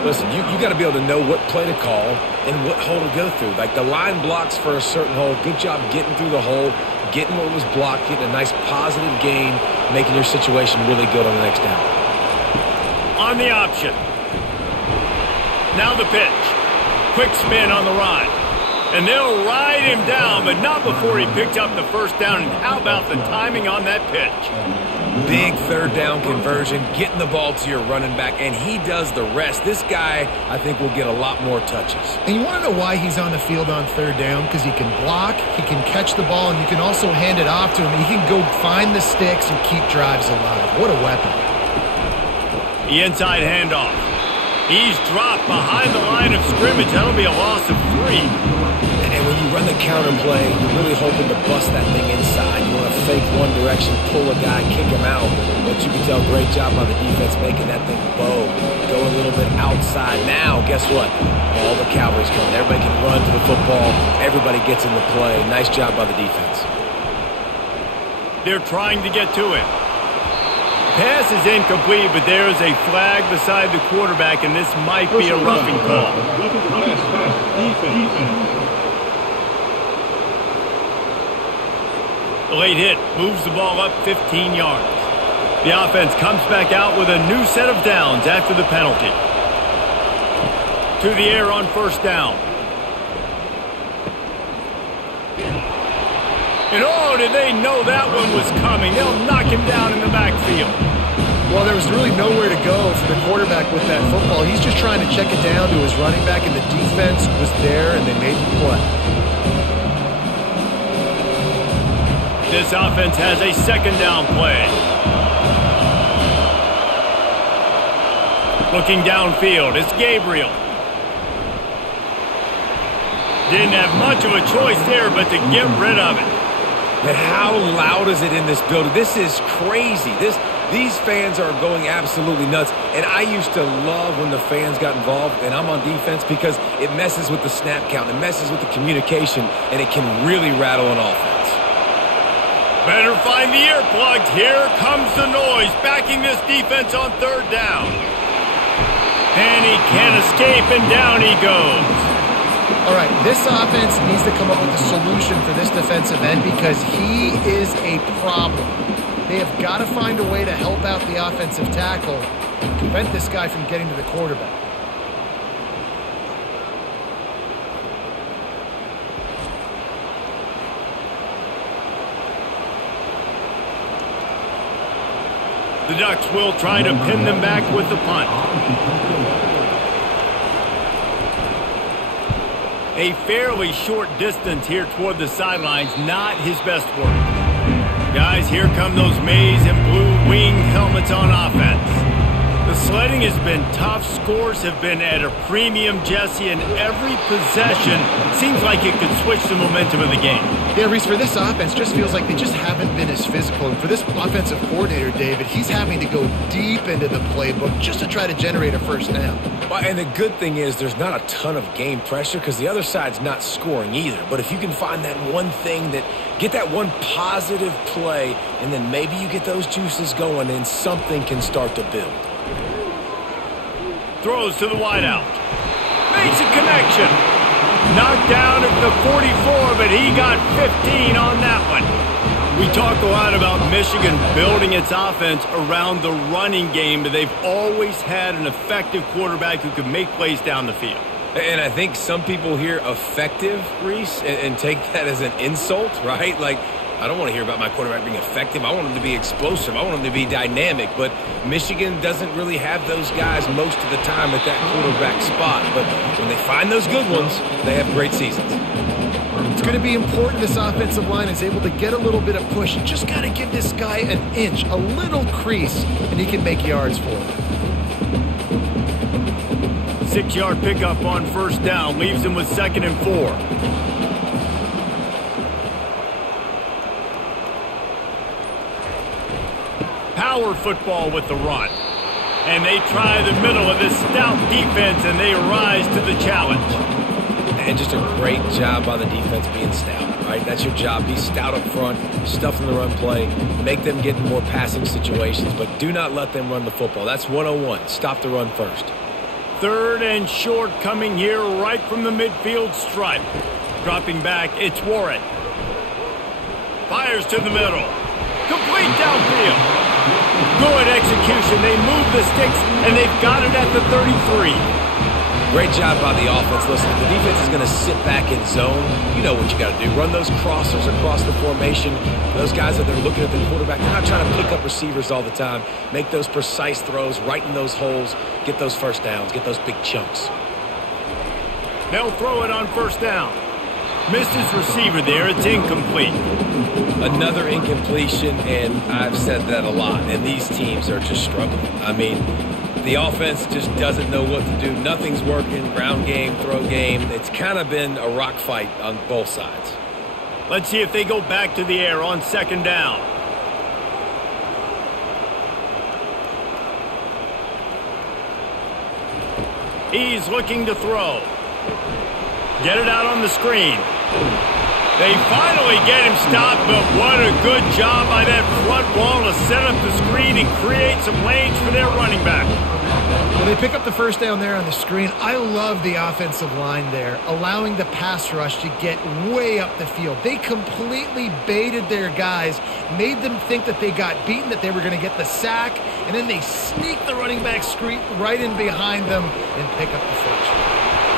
Listen, you got to be able to know what play to call and what hole to go through. Like the line blocks for a certain hole. Good job getting through the hole, getting what was blocked, getting a nice positive gain, making your situation really good on the next down. On the option. Now the pitch. Quick spin on the run. And they'll ride him down, but not before he picked up the first down. And how about the timing on that pitch? Big third down conversion, getting the ball to your running back, and he does the rest. This guy, I think, will get a lot more touches. And you want to know why he's on the field on third down? Because he can block, he can catch the ball, and you can also hand it off to him. And he can go find the sticks and keep drives alive. What a weapon. The inside handoff. He's dropped behind the line of scrimmage. That'll be a loss of 3. And when you run the counter play, you're really hoping to bust that thing inside. You want to fake one direction, pull a guy, kick him out. But you can tell, great job by the defense making that thing bow. Go a little bit outside. Now, guess what? All the Cowboys coming. Everybody can run to the football. Everybody gets in the play. Nice job by the defense. They're trying to get to it. Pass is incomplete, but there is a flag beside the quarterback, and this might be a roughing call. The late hit moves the ball up 15 yards. The offense comes back out with a new set of downs after the penalty. To the air on first down. And oh, did they know that one was coming? They'll knock him down in the backfield. Well, there was really nowhere to go for the quarterback with that football. He's just trying to check it down to his running back, and the defense was there, and they made the play. This offense has a second down play. Looking downfield, it's Gabriel. Didn't have much of a choice there, but to get rid of it. And how loud is it in this building? This is crazy. These fans are going absolutely nuts. And I used to love when the fans got involved, and I'm on defense, because it messes with the snap count. It messes with the communication, and it can really rattle an offense. Better find the earplugs. Here comes the noise, backing this defense on third down. And he can't escape, and down he goes. All right, this offense needs to come up with a solution for this defensive end because he is a problem. They have got to find a way to help out the offensive tackle and prevent this guy from getting to the quarterback. The Ducks will try to pin them back with the punt. A fairly short distance here toward the sidelines, not his best work. Guys, here come those maize and blue wing helmets on offense. The sledding has been tough. Scores have been at a premium, Jesse, and every possession seems like it could switch the momentum of the game. Yeah, Reese, for this offense, just feels like they just haven't been as physical. And for this offensive coordinator, David, he's having to go deep into the playbook just to try to generate a first down. Well, and the good thing is there's not a ton of game pressure because the other side's not scoring either. But if you can find that one thing get that one positive play, and then maybe you get those juices going and something can start to build. Throws to the wideout. Makes a connection. Knocked down at the 44, but he got 15 on that one. We talk a lot about Michigan building its offense around the running game, but they've always had an effective quarterback who could make plays down the field. And I think some people hear effective, Reese, and take that as an insult, right? Like, I don't want to hear about my quarterback being effective. I want him to be explosive. I want him to be dynamic. But Michigan doesn't really have those guys most of the time at that quarterback spot. But when they find those good ones, they have great seasons. It's going to be important this offensive line is able to get a little bit of push. You just got to give this guy an inch, a little crease, and he can make yards for it. 6-yard pickup on first down leaves him with 2nd and 4. Power football with the run. And they try the middle of this stout defense, and they rise to the challenge. And just a great job by the defense being stout, right? That's your job. Be stout up front, stuff in the run play, make them get in more passing situations, but do not let them run the football. That's 101. Stop the run first. 3rd and short coming here right from the midfield stripe. Dropping back, it's Warren. Fires to the middle. Complete downfield. Good execution. They move the sticks, and they've got it at the 33. Great job by the offense. Listen, if the defense is going to sit back in zone, you know what you got to do. Run those crossers across the formation. Those guys that they're looking at the quarterback, they're not trying to pick up receivers all the time. Make those precise throws right in those holes. Get those first downs. Get those big chunks. They'll throw it on first down. Missed his receiver there. It's incomplete. Another incompletion, and I've said that a lot, and these teams are just struggling. I mean, the offense just doesn't know what to do. Nothing's working. Ground game, throw game. It's kind of been a rock fight on both sides. Let's see if they go back to the air on 2nd down. He's looking to throw. Get it out on the screen. They finally get him stopped, but what a good job by that front wall to set up the screen and create some lanes for their running back. Well, they pick up the first down there on the screen. I love the offensive line there, allowing the pass rush to get way up the field. They completely baited their guys, made them think that they got beaten, that they were going to get the sack, and then they sneak the running back screen right in behind them and pick up the first.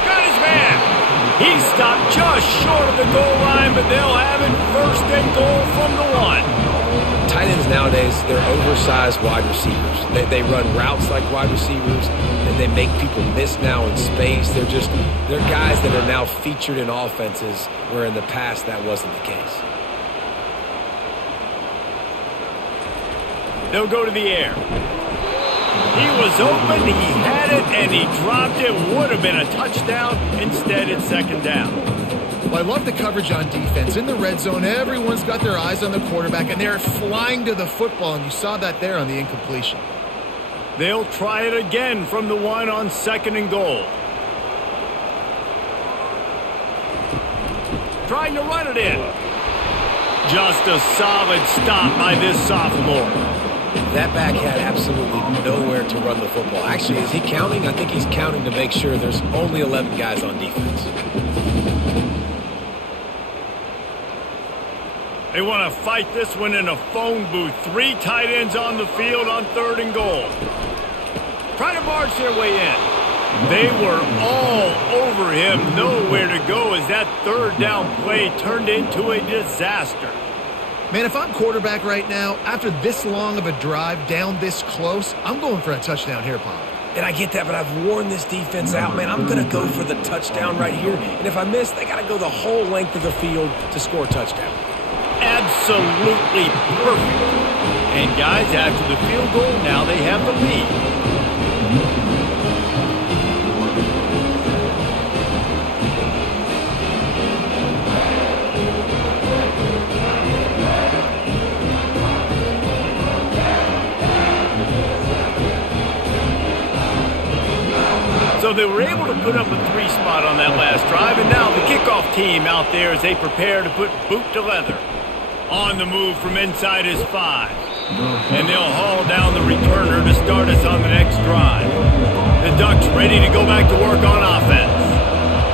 Got his man. He stopped just short of the goal line, but they'll have it 1st and goal from the 1. Tight ends nowadays, they're oversized wide receivers. They run routes like wide receivers, and they make people miss now in space. They're guys that are now featured in offenses where in the past that wasn't the case. They'll go to the air. He was open, he had it, and he dropped it. Would have been a touchdown. Instead, it's 2nd down. Well, I love the coverage on defense. In the red zone, everyone's got their eyes on the quarterback, and they're flying to the football, and you saw that there on the incompletion. They'll try it again from the 1 on 2nd and goal. Trying to run it in. Just a solid stop by this sophomore. That back had absolutely nowhere to run the football. Actually, is he counting? I think he's counting to make sure there's only 11 guys on defense. They want to fight this one in a phone booth. 3 tight ends on the field on 3rd and goal. Trying to march their way in. They were all over him. Nowhere to go as that 3rd down play turned into a disaster. Man, if I'm quarterback right now, after this long of a drive down this close, I'm going for a touchdown here, Pop. And I get that, but I've worn this defense out, man. I'm going to go for the touchdown right here. And if I miss, they got to go the whole length of the field to score a touchdown. Absolutely perfect. And guys, after the field goal, now they have the lead. So they were able to put up a 3 spot on that last drive, and now the kickoff team out there as they prepare to put boot to leather. On the move from inside his 5. And they'll haul down the returner to start us on the next drive. The Ducks ready to go back to work on offense.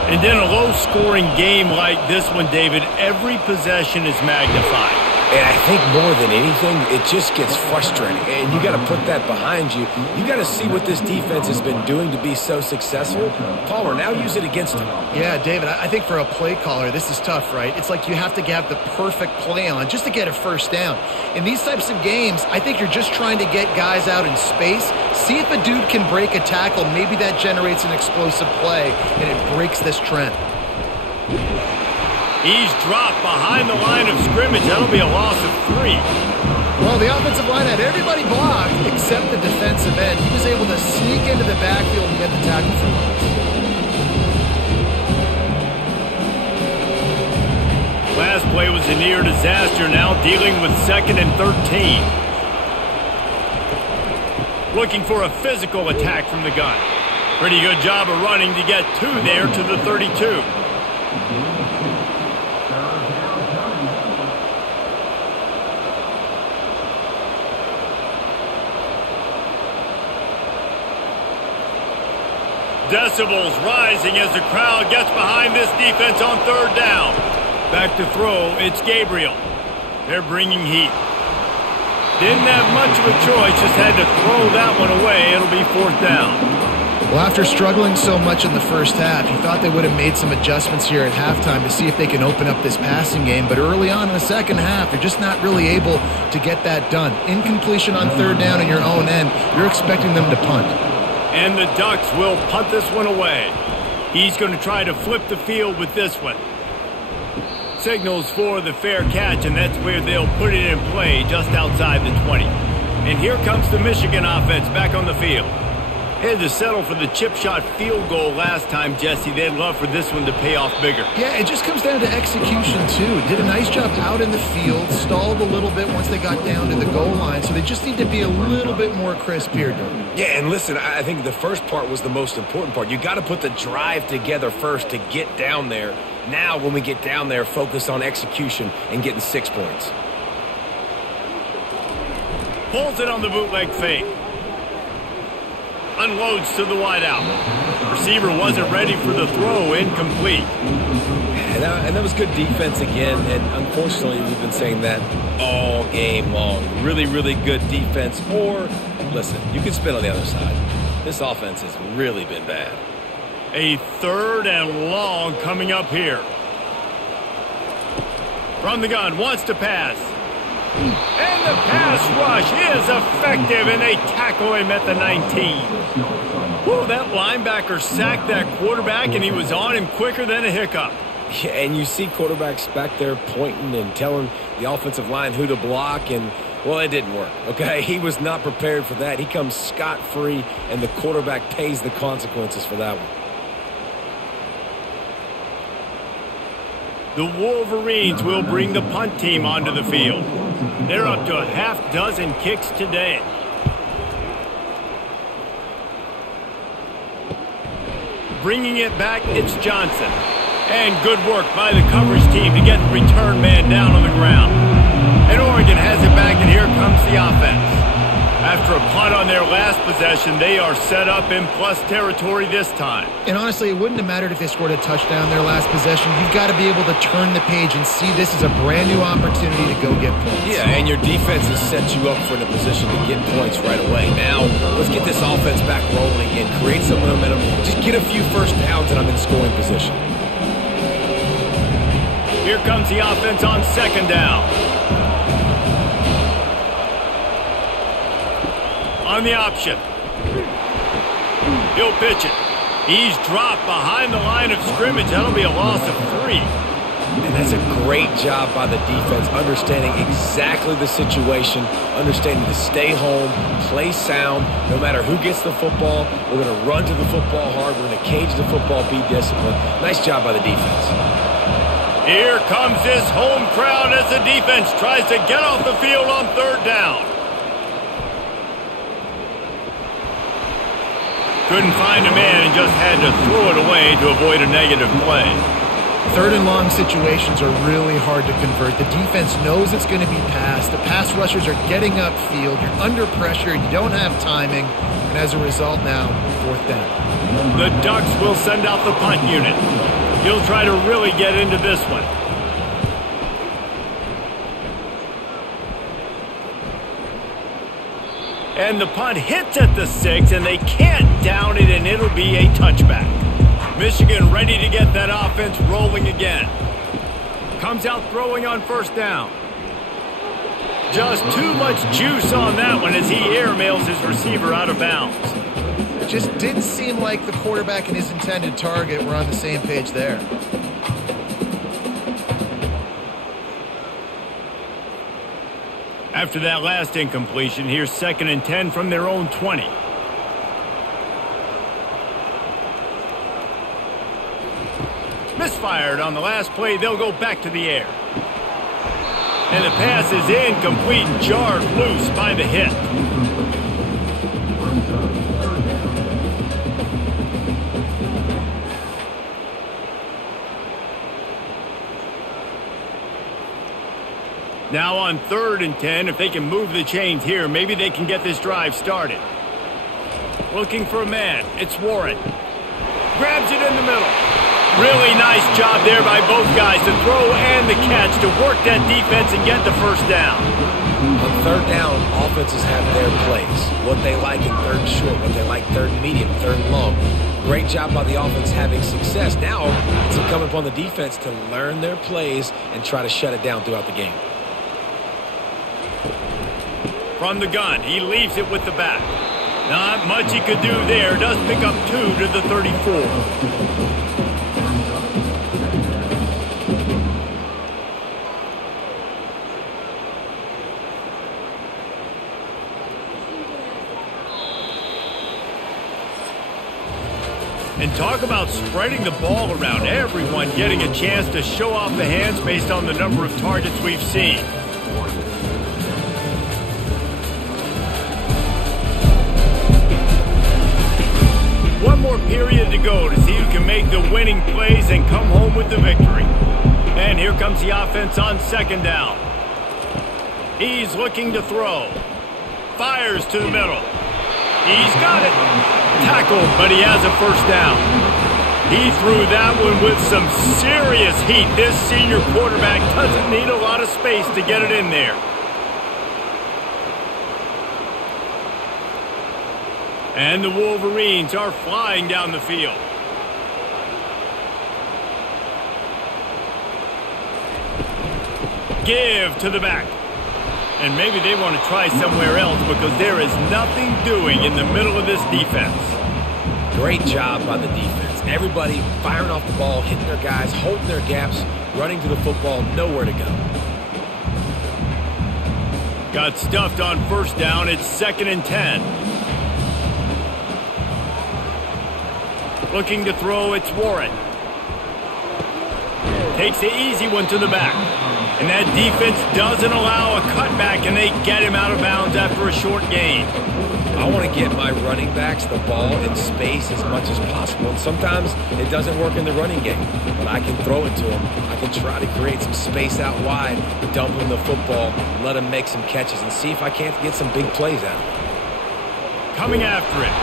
And in a low-scoring game like this one, David, every possession is magnified. And I think more than anything, it just gets frustrating. And you got to put that behind you. You got to see what this defense has been doing to be so successful. Palmer, now use it against them. Yeah, David, I think for a play caller, this is tough, right? It's like you have to have the perfect play on just to get a first down. In these types of games, I think you're just trying to get guys out in space. See if a dude can break a tackle. Maybe that generates an explosive play, and it breaks this trend. He's dropped behind the line of scrimmage. That'll be a loss of 3. Well, the offensive line had everybody blocked except the defensive end. He was able to sneak into the backfield and get the tackle for once. Last play was a near disaster, now dealing with 2nd and 13. Looking for a physical attack from the gun. Pretty good job of running to get 2 there to the 32. Decibels rising as the crowd gets behind this defense on 3rd down. Back to throw, it's Gabriel. They're bringing heat. Didn't have much of a choice, just had to throw that one away. It'll be 4th down. Well, after struggling so much in the first half, you thought they would have made some adjustments here at halftime to see if they can open up this passing game. But early on in the second half, they're just not really able to get that done. Incompletion on 3rd down in your own end, you're expecting them to punt. And the Ducks will punt this one away. He's going to try to flip the field with this one. Signals for the fair catch, and that's where they'll put it in play just outside the 20. And here comes the Michigan offense back on the field. They had to settle for the chip shot field goal last time, Jesse. They'd love for this one to pay off bigger. Yeah, it just comes down to execution, too. Did a nice job out in the field, stalled a little bit once they got down to the goal line, so they just need to be a little bit more crisp here, David. Yeah, and listen, I think the first part was the most important part. You got to put the drive together first to get down there. Now, when we get down there, focus on execution and getting 6 points. Pulls it on the bootleg fake. Unloads to the wideout. Receiver wasn't ready for the throw, incomplete. And that was good defense again, and unfortunately we've been saying that all game long. Really, really good defense, or, listen, you can spin on the other side. This offense has really been bad. A 3rd and long coming up here. From the gun, wants to pass. And the pass rush is effective, and they tackle him at the 19. Whoa, that linebacker sacked that quarterback, and he was on him quicker than a hiccup. Yeah, and you see quarterbacks back there pointing and telling the offensive line who to block, and, well, it didn't work, okay? He was not prepared for that. He comes scot-free, and the quarterback pays the consequences for that one. The Wolverines will bring the punt team onto the field. They're up to a half-dozen kicks today. Bringing it back, it's Johnson. And good work by the coverage team to get the return man down on the ground. And Oregon has it back, and here comes the offense. After for a punt on their last possession. They are set up in plus territory this time. And honestly, it wouldn't have mattered if they scored a touchdown their last possession. You've got to be able to turn the page and see this as a brand new opportunity to go get points. Yeah, and your defense has set you up for the position to get points right away. Now, let's get this offense back rolling again, create some momentum, just get a few first downs, and I'm in scoring position. Here comes the offense on second down. On the option. He'll pitch it. He's dropped behind the line of scrimmage. That'll be a loss of 3. And that's a great job by the defense, understanding exactly the situation, understanding to stay home, play sound, no matter who gets the football. We're going to run to the football hard. We're going to cage the football, be disciplined. Nice job by the defense. Here comes this home crowd as the defense tries to get off the field on third down. Couldn't find a man and just had to throw it away to avoid a negative play. Third and long situations are really hard to convert. The defense knows it's going to be passed. The pass rushers are getting upfield. You're under pressure. You don't have timing. And as a result now, fourth down. The Ducks will send out the punt unit. He'll try to really get into this one. And the punt hits at the 6, and they can't down it, and it'll be a touchback. Michigan ready to get that offense rolling again. Comes out throwing on first down. Just too much juice on that one as he airmails his receiver out of bounds. It just didn't seem like the quarterback and his intended target were on the same page there. After that last incompletion, here's 2nd and 10 from their own 20. Misfired on the last play. They'll go back to the air. And the pass is incomplete, jarred loose by the hit. Now on 3rd and 10, if they can move the chains here, maybe they can get this drive started. Looking for a man. It's Warren. Grabs it in the middle. Really nice job there by both guys to throw and the catch to work that defense and get the first down. On third down, offenses have their plays. What they like in third and short, what they like third and medium, third and long. Great job by the offense having success. Now it's incumbent upon the defense to learn their plays and try to shut it down throughout the game. From the gun, he leaves it with the back. Not much he could do there. Does pick up 2 to the 34. And talk about spreading the ball around. Everyone getting a chance to show off the hands based on the number of targets we've seen. One more period to go to see who can make the winning plays and come home with the victory. And here comes the offense on 2nd down. He's looking to throw. Fires to the middle. He's got it. Tackled, but he has a first down. He threw that one with some serious heat. This senior quarterback doesn't need a lot of space to get it in there. And the Wolverines are flying down the field. Give to the back. And maybe they want to try somewhere else because there is nothing doing in the middle of this defense. Great job by the defense. Everybody firing off the ball, hitting their guys, holding their gaps, running to the football, nowhere to go. Got stuffed on first down. It's 2nd and 10. Looking to throw, it's Warren. Takes the easy one to the back. And that defense doesn't allow a cutback, and they get him out of bounds after a short gain. I want to get my running backs the ball in space as much as possible. And sometimes it doesn't work in the running game, but I can throw it to them. I can try to create some space out wide, dump them the football, let them make some catches, and see if I can't get some big plays out of it. coming after him.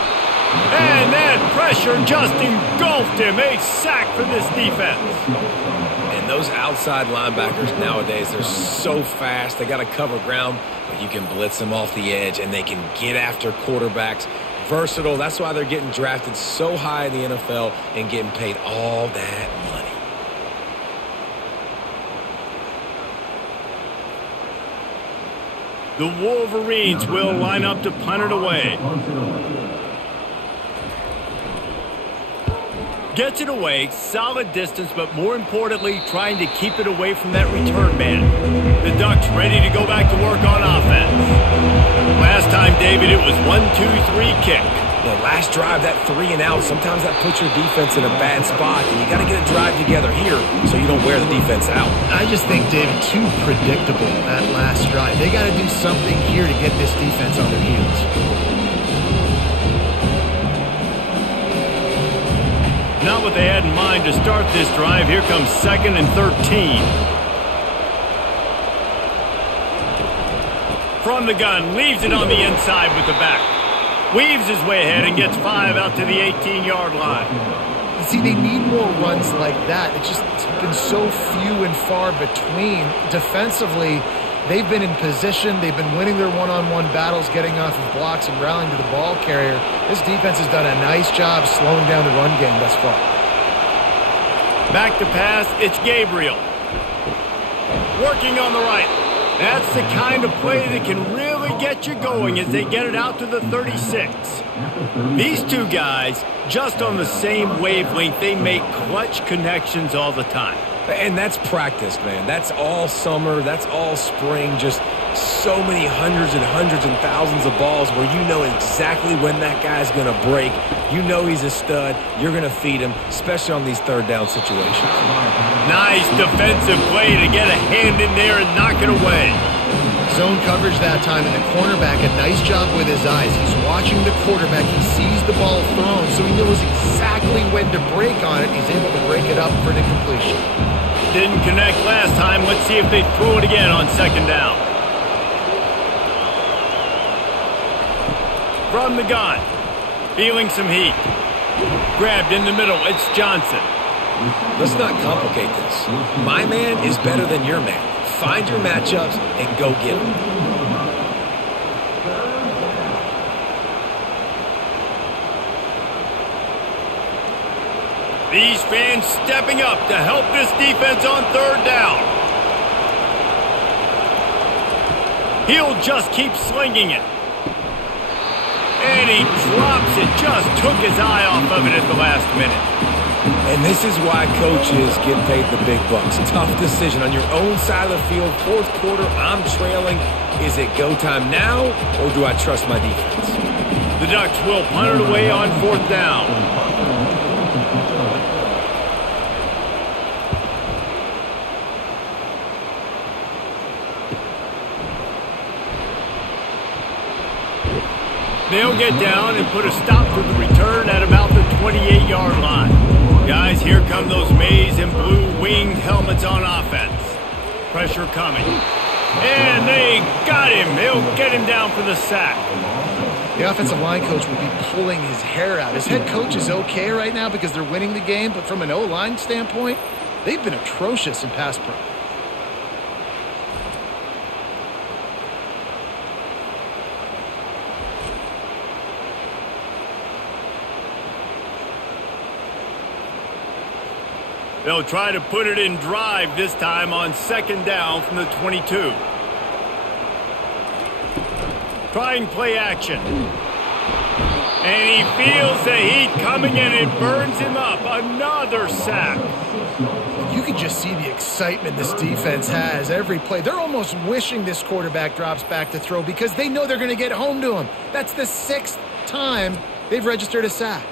And that pressure just engulfed him. A sack for this defense. And those outside linebackers nowadays, they're so fast. They got to cover ground, but you can blitz them off the edge, and they can get after quarterbacks. Versatile. That's why they're getting drafted so high in the NFL and getting paid all that money. The Wolverines will line up to punt it away. Gets it away, solid distance, but more importantly, trying to keep it away from that return man. The Ducks ready to go back to work on offense. Last time, David, it was 1-2-3 kick. The last drive, that 3 and out, sometimes that puts your defense in a bad spot, and you got to get a drive together here so you don't wear the defense out. I just think, David, too predictable that last drive. They got to do something here to get this defense on their heels. Not what they had in mind to start this drive. Here comes 2nd and 13. From the gun, leaves it on the inside with the back. Weaves his way ahead and gets 5 out to the 18-yard line. See, they need more runs like that. It's been so few and far between. Defensively, they've been in position. They've been winning their one-on-one battles, getting off of blocks and rallying to the ball carrier. This defense has done a nice job slowing down the run game thus far. Back to pass, it's Gabriel. Working on the right. That's the kind of play that can really get you going as they get it out to the 36. These two guys, just on the same wavelength, they make clutch connections all the time. And that's practice, man. That's all summer. That's all spring. Just so many hundreds and thousands of balls where you know exactly when that guy's going to break. You know he's a stud. You're going to feed him, especially on these third down situations. Nice defensive play to get a hand in there and knock it away. Zone coverage that time, and the cornerback, a nice job with his eyes. He's watching the quarterback. He sees the ball thrown, so he knows exactly when to break on it. He's able to break it up for an incompletion. Didn't connect last time. Let's see if they throw it again on 2nd down. From the gun. Feeling some heat. Grabbed in the middle. It's Johnson. Let's not complicate this. My man is better than your man. Find your matchups and go get them. These fans stepping up to help this defense on 3rd down. He'll just keep slinging it. And he drops it. Just took his eye off of it at the last minute. And this is why coaches get paid the big bucks. Tough decision on your own side of the field. 4th quarter, I'm trailing. Is it go time now, or do I trust my defense? The Ducks will punt it away on 4th down. They'll get down and put a stop to the return at about the 28-yard line. Guys, here come those maize and blue winged helmets on offense. Pressure coming. And they got him. They'll get him down for the sack. The offensive line coach will be pulling his hair out. His head coach is okay right now because they're winning the game, but from an O-line standpoint, they've been atrocious in pass pro. They'll try to put it in drive this time on 2nd down from the 22. Trying play action. And he feels the heat coming and it burns him up. Another sack. You can just see the excitement this defense has every play. They're almost wishing this quarterback drops back to throw because they know they're going to get home to him. That's the 6th time they've registered a sack.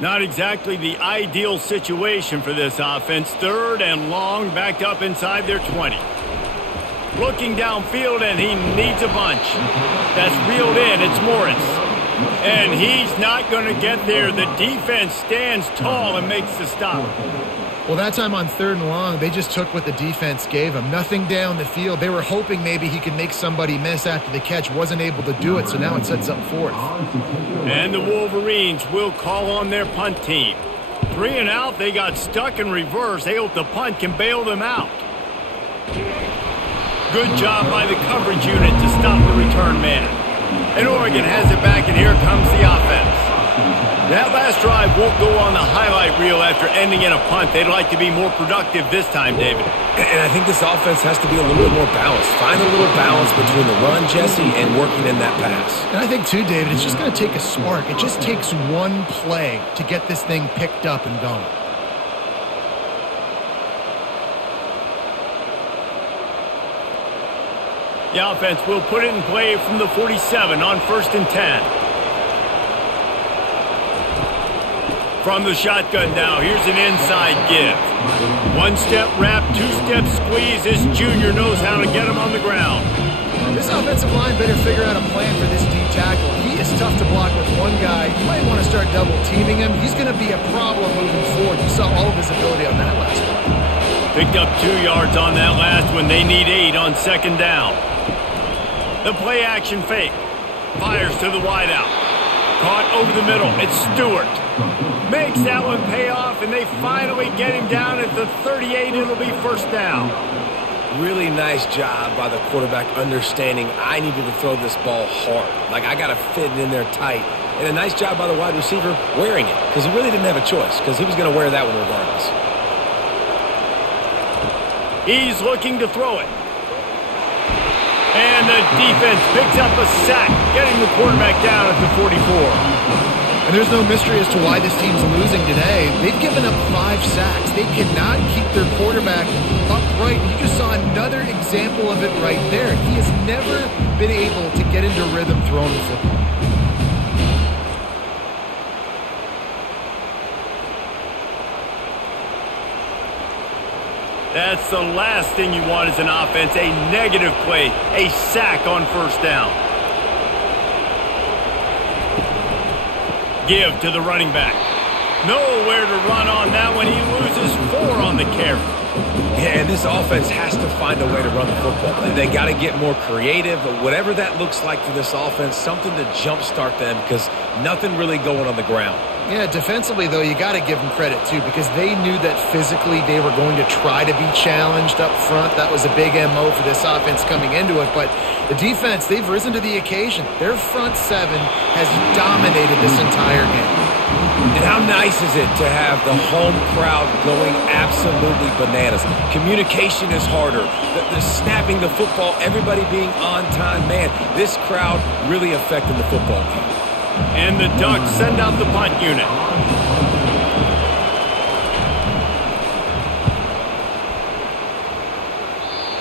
Not exactly the ideal situation for this offense. 3rd and long, backed up inside their 20. Looking downfield, and he needs a bunch. That's reeled in. It's Morris. And he's not going to get there. The defense stands tall and makes the stop. Well, that time on 3rd and long, they just took what the defense gave him. Nothing down the field. They were hoping maybe he could make somebody miss after the catch. Wasn't able to do it, so now it sets up 4th. And the Wolverines will call on their punt team. 3 and out, they got stuck in reverse. They hope the punt can bail them out. Good job by the coverage unit to stop the return man. And Oregon has it back, and here comes the offense. That last drive won't go on the highlight reel after ending in a punt. They'd like to be more productive this time, David. And I think this offense has to be a little bit more balanced. Find a little balance between the run, Jesse, and working in that pass. And I think, too, David, it's just going to take a spark. It just takes one play to get this thing picked up and going. The offense will put it in play from the 47 on 1st and 10. From the shotgun now, here's an inside give. 1-step wrap, 2-step squeeze. This junior knows how to get him on the ground. This offensive line better figure out a plan for this D tackle. He is tough to block with one guy. You might want to start double teaming him. He's going to be a problem moving forward. You saw all of his ability on that last one. Picked up 2 yards on that last one. They need 8 on 2nd down. The play action fake. Fires to the wideout. Caught over the middle. It's Stewart. Makes that one pay off, and they finally get him down at the 38. It'll be 1st down. Really nice job by the quarterback understanding I needed to throw this ball hard. Like, I got to fit it in there tight. And a nice job by the wide receiver wearing it, because he really didn't have a choice, because he was going to wear that one regardless. He's looking to throw it. And the defense picks up a sack, getting the quarterback down at the 44. And there's no mystery as to why this team's losing today. They've given up 5 sacks. They cannot keep their quarterback upright. You just saw another example of it right there. He has never been able to get into rhythm throwing the football. That's the last thing you want as an offense, a negative play, a sack on 1st down. Give to the running back. Nowhere to run on that one. He loses 4 on the carry. Yeah, and this offense has to find a way to run the football. They got to get more creative, but whatever that looks like for this offense, something to jumpstart them, because nothing really going on the ground. Yeah, defensively, though, you got to give them credit, too, because they knew that physically they were going to try to be challenged up front. That was a big MO for this offense coming into it. But the defense, they've risen to the occasion. Their front 7 has dominated this entire game. And how nice is it to have the home crowd going absolutely bananas? Communication is harder. The snapping the football, everybody being on time. Man, this crowd really affected the football game. And the Ducks send out the punt unit.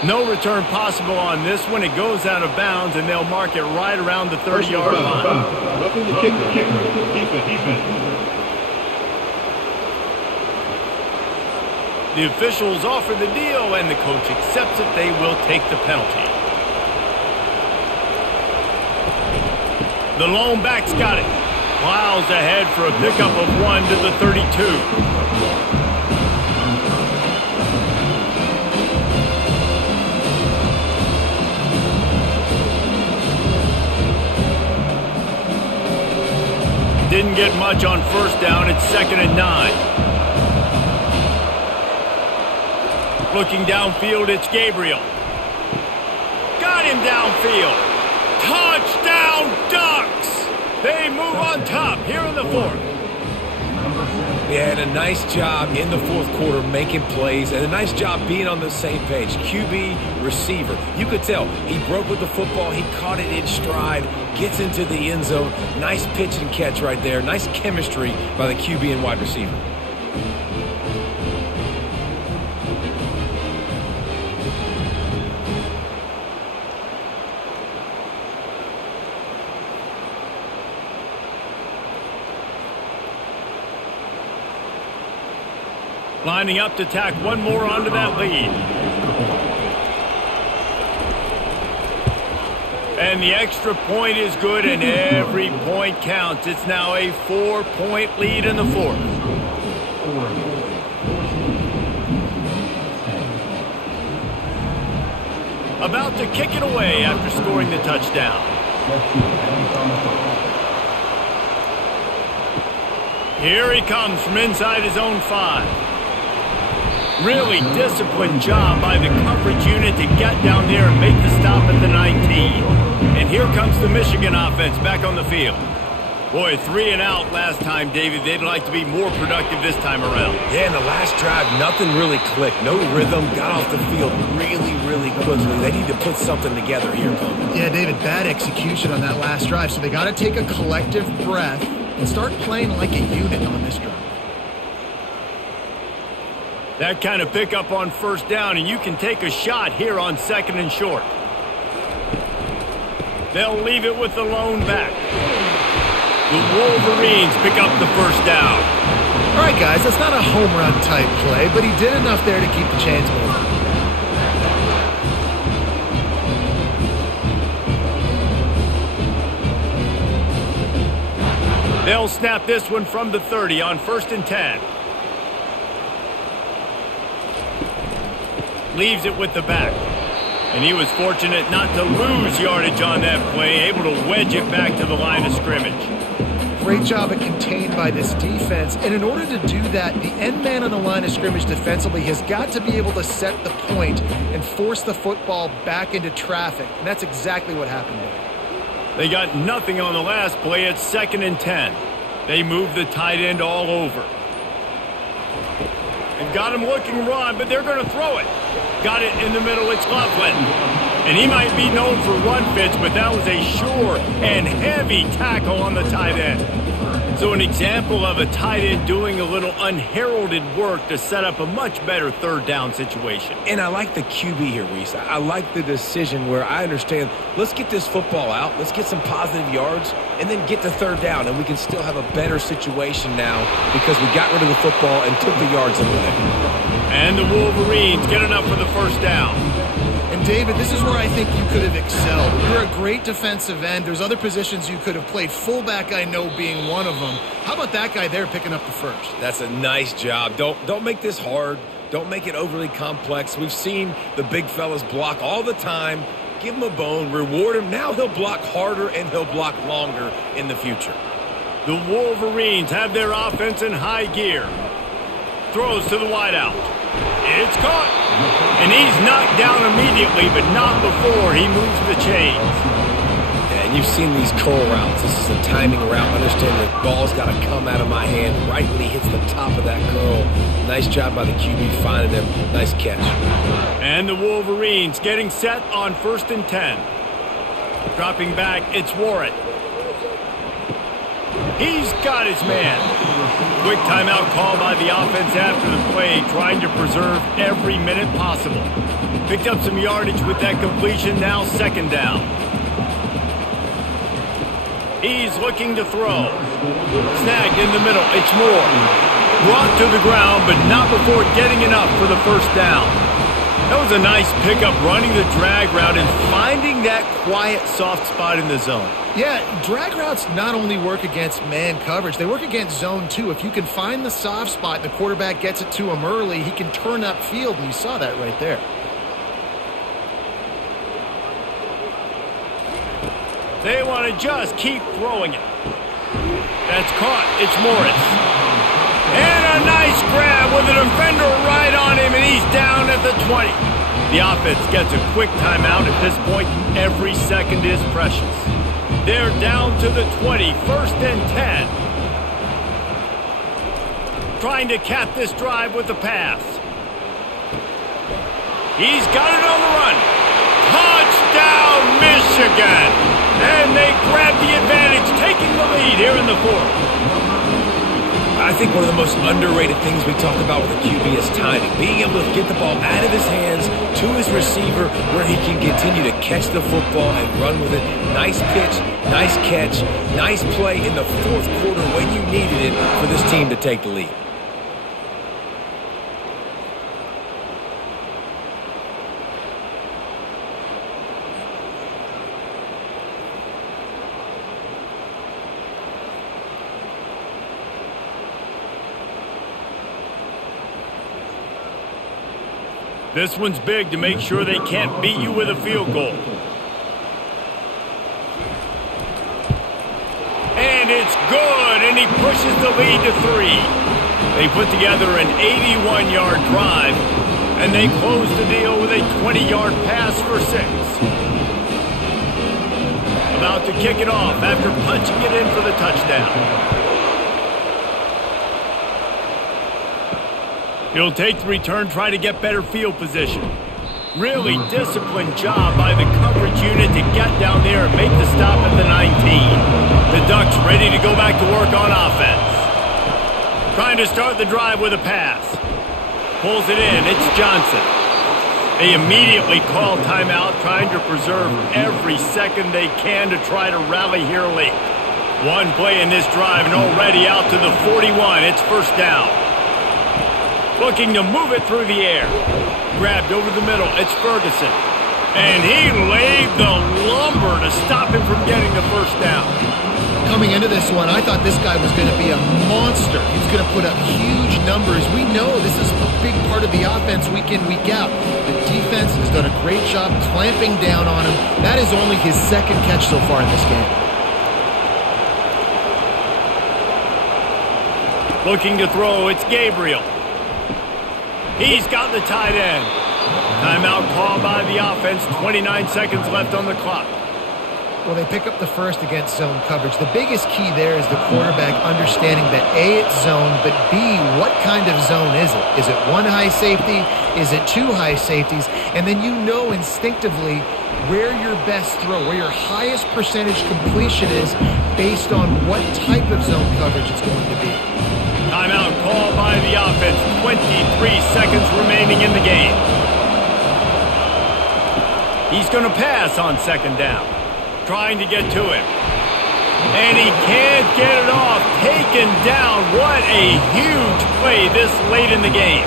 No return possible on this one. It goes out of bounds, and they'll mark it right around the 30-yard line. Roughing the kicker. Defense. The officials offer the deal, and the coach accepts it. They will take the penalty. The lone back's got it. Plows ahead for a pickup of 1 to the 32. Didn't get much on 1st down. It's 2nd and 9. Looking downfield, it's Gabriel. Got him downfield. Touchdown, Ducks! They move on top here in the 4th. They had a nice job in the 4th quarter making plays, and a nice job being on the same page. QB, receiver. You could tell he broke with the football. He caught it in stride, gets into the end zone. Nice pitch and catch right there. Nice chemistry by the QB and wide receiver. Lining up to tack one more onto that lead. And the extra point is good, and every point counts. It's now a 4-point lead in the fourth. About to kick it away after scoring the touchdown. Here he comes from inside his own 5. Really disciplined job by the coverage unit to get down there and make the stop at the 19. And here comes the Michigan offense back on the field. Boy, 3 and out last time, David. They'd like to be more productive this time around. Yeah, in the last drive, nothing really clicked. No rhythm, got off the field really quickly. They need to put something together here, Tom. Yeah, David, bad execution on that last drive. So they got to take a collective breath and start playing like a unit on this drive. That kind of pickup on first down, and you can take a shot here on 2nd and short. They'll leave it with the lone back. The Wolverines pick up the first down. All right, guys, that's not a home run type play, but he did enough there to keep the chains moving. They'll snap this one from the 30 on 1st and 10. Leaves it with the back. And he was fortunate not to lose yardage on that play, able to wedge it back to the line of scrimmage. Great job of contained by this defense. And in order to do that, the end man on the line of scrimmage defensively has got to be able to set the point and force the football back into traffic. And that's exactly what happened there. They got nothing on the last play. It's 2nd and 10. They move the tight end all over. And got him looking wrong, but they're going to throw it. Got it in the middle. It's Loveland. And he might be known for run fits, but that was a sure and heavy tackle on the tight end. So an example of a tight end doing a little unheralded work to set up a much better 3rd down situation. And I like the QB here, Reese. I like the decision where I understand, let's get this football out, let's get some positive yards, and then get to 3rd down, and we can still have a better situation now because we got rid of the football and took the yards away. And the Wolverines get enough for the first down. And David, this is where I think you could have excelled. You're a great defensive end. There's other positions you could have played. Fullback, I know, being one of them. How about that guy there picking up the first? That's a nice job. Don't make this hard. Don't make it overly complex. We've seen the big fellas block all the time. Give him a bone, reward him. Now he'll block harder and he'll block longer in the future. The Wolverines have their offense in high gear. Throws to the wideout. It's caught. And he's knocked down immediately, but not before he moves the chains. Yeah, and you've seen these curl routes. This is a timing route. Understand the ball's got to come out of my hand right when he hits the top of that curl. Nice job by the QB finding him. Nice catch. And the Wolverines getting set on 1st and 10. Dropping back, it's Warren. He's got his man. Quick timeout call by the offense after the play, trying to preserve every minute possible. Picked up some yardage with that completion, now 2nd down. He's looking to throw. Snagged in the middle, it's Moore. Brought to the ground, but not before getting enough for the first down. That was a nice pickup, running the drag route and finding that quiet, soft spot in the zone. Yeah, drag routes not only work against man coverage, they work against zone too. If you can find the soft spot, the quarterback gets it to him early, he can turn upfield, and you saw that right there. They want to just keep throwing it. That's caught. It's Morris. And a nice grab with a defender right on him, and he's down at the 20. The offense gets a quick timeout. At this point, every second is precious. They're down to the 20, 1st and 10. Trying to cap this drive with the pass. He's got it on the run. Touchdown, Michigan! And they grab the advantage, taking the lead here in the 4th. I think one of the most underrated things we talked about with the QB is timing. Being able to get the ball out of his hands to his receiver where he can continue to catch the football and run with it. Nice pitch, nice catch, nice play in the 4th quarter when you needed it for this team to take the lead. This one's big to make sure they can't beat you with a field goal. And it's good, and he pushes the lead to 3. They put together an 81-yard drive, and they close the deal with a 20-yard pass for 6. About to kick it off after punching it in for the touchdown. He'll take the return, try to get better field position. Really disciplined job by the coverage unit to get down there and make the stop at the 19. The Ducks ready to go back to work on offense. Trying to start the drive with a pass. Pulls it in. It's Johnson. They immediately call timeout, trying to preserve every second they can to try to rally here late. One play in this drive and already out to the 41. It's first down. Looking to move it through the air. Grabbed over the middle. It's Ferguson. And he laid the lumber to stop him from getting the first down. Coming into this one, I thought this guy was going to be a monster. He's going to put up huge numbers. We know this is a big part of the offense week in, week out. The defense has done a great job clamping down on him. That is only his second catch so far in this game. Looking to throw, it's Gabriel. He's got the tight end. Timeout called by the offense. 29 seconds left on the clock. Well, they pick up the first against zone coverage. The biggest key there is the quarterback understanding that A, it's zone, but B, what kind of zone is it? Is it one high safety? Is it two high safeties? And then you know instinctively where your best throw, where your highest percentage completion is based on what type of zone coverage it's going to be. Timeout called by the offense. 23 seconds remaining in the game. He's going to pass on second down. Trying to get to him. And he can't get it off. Taken down. What a huge play this late in the game.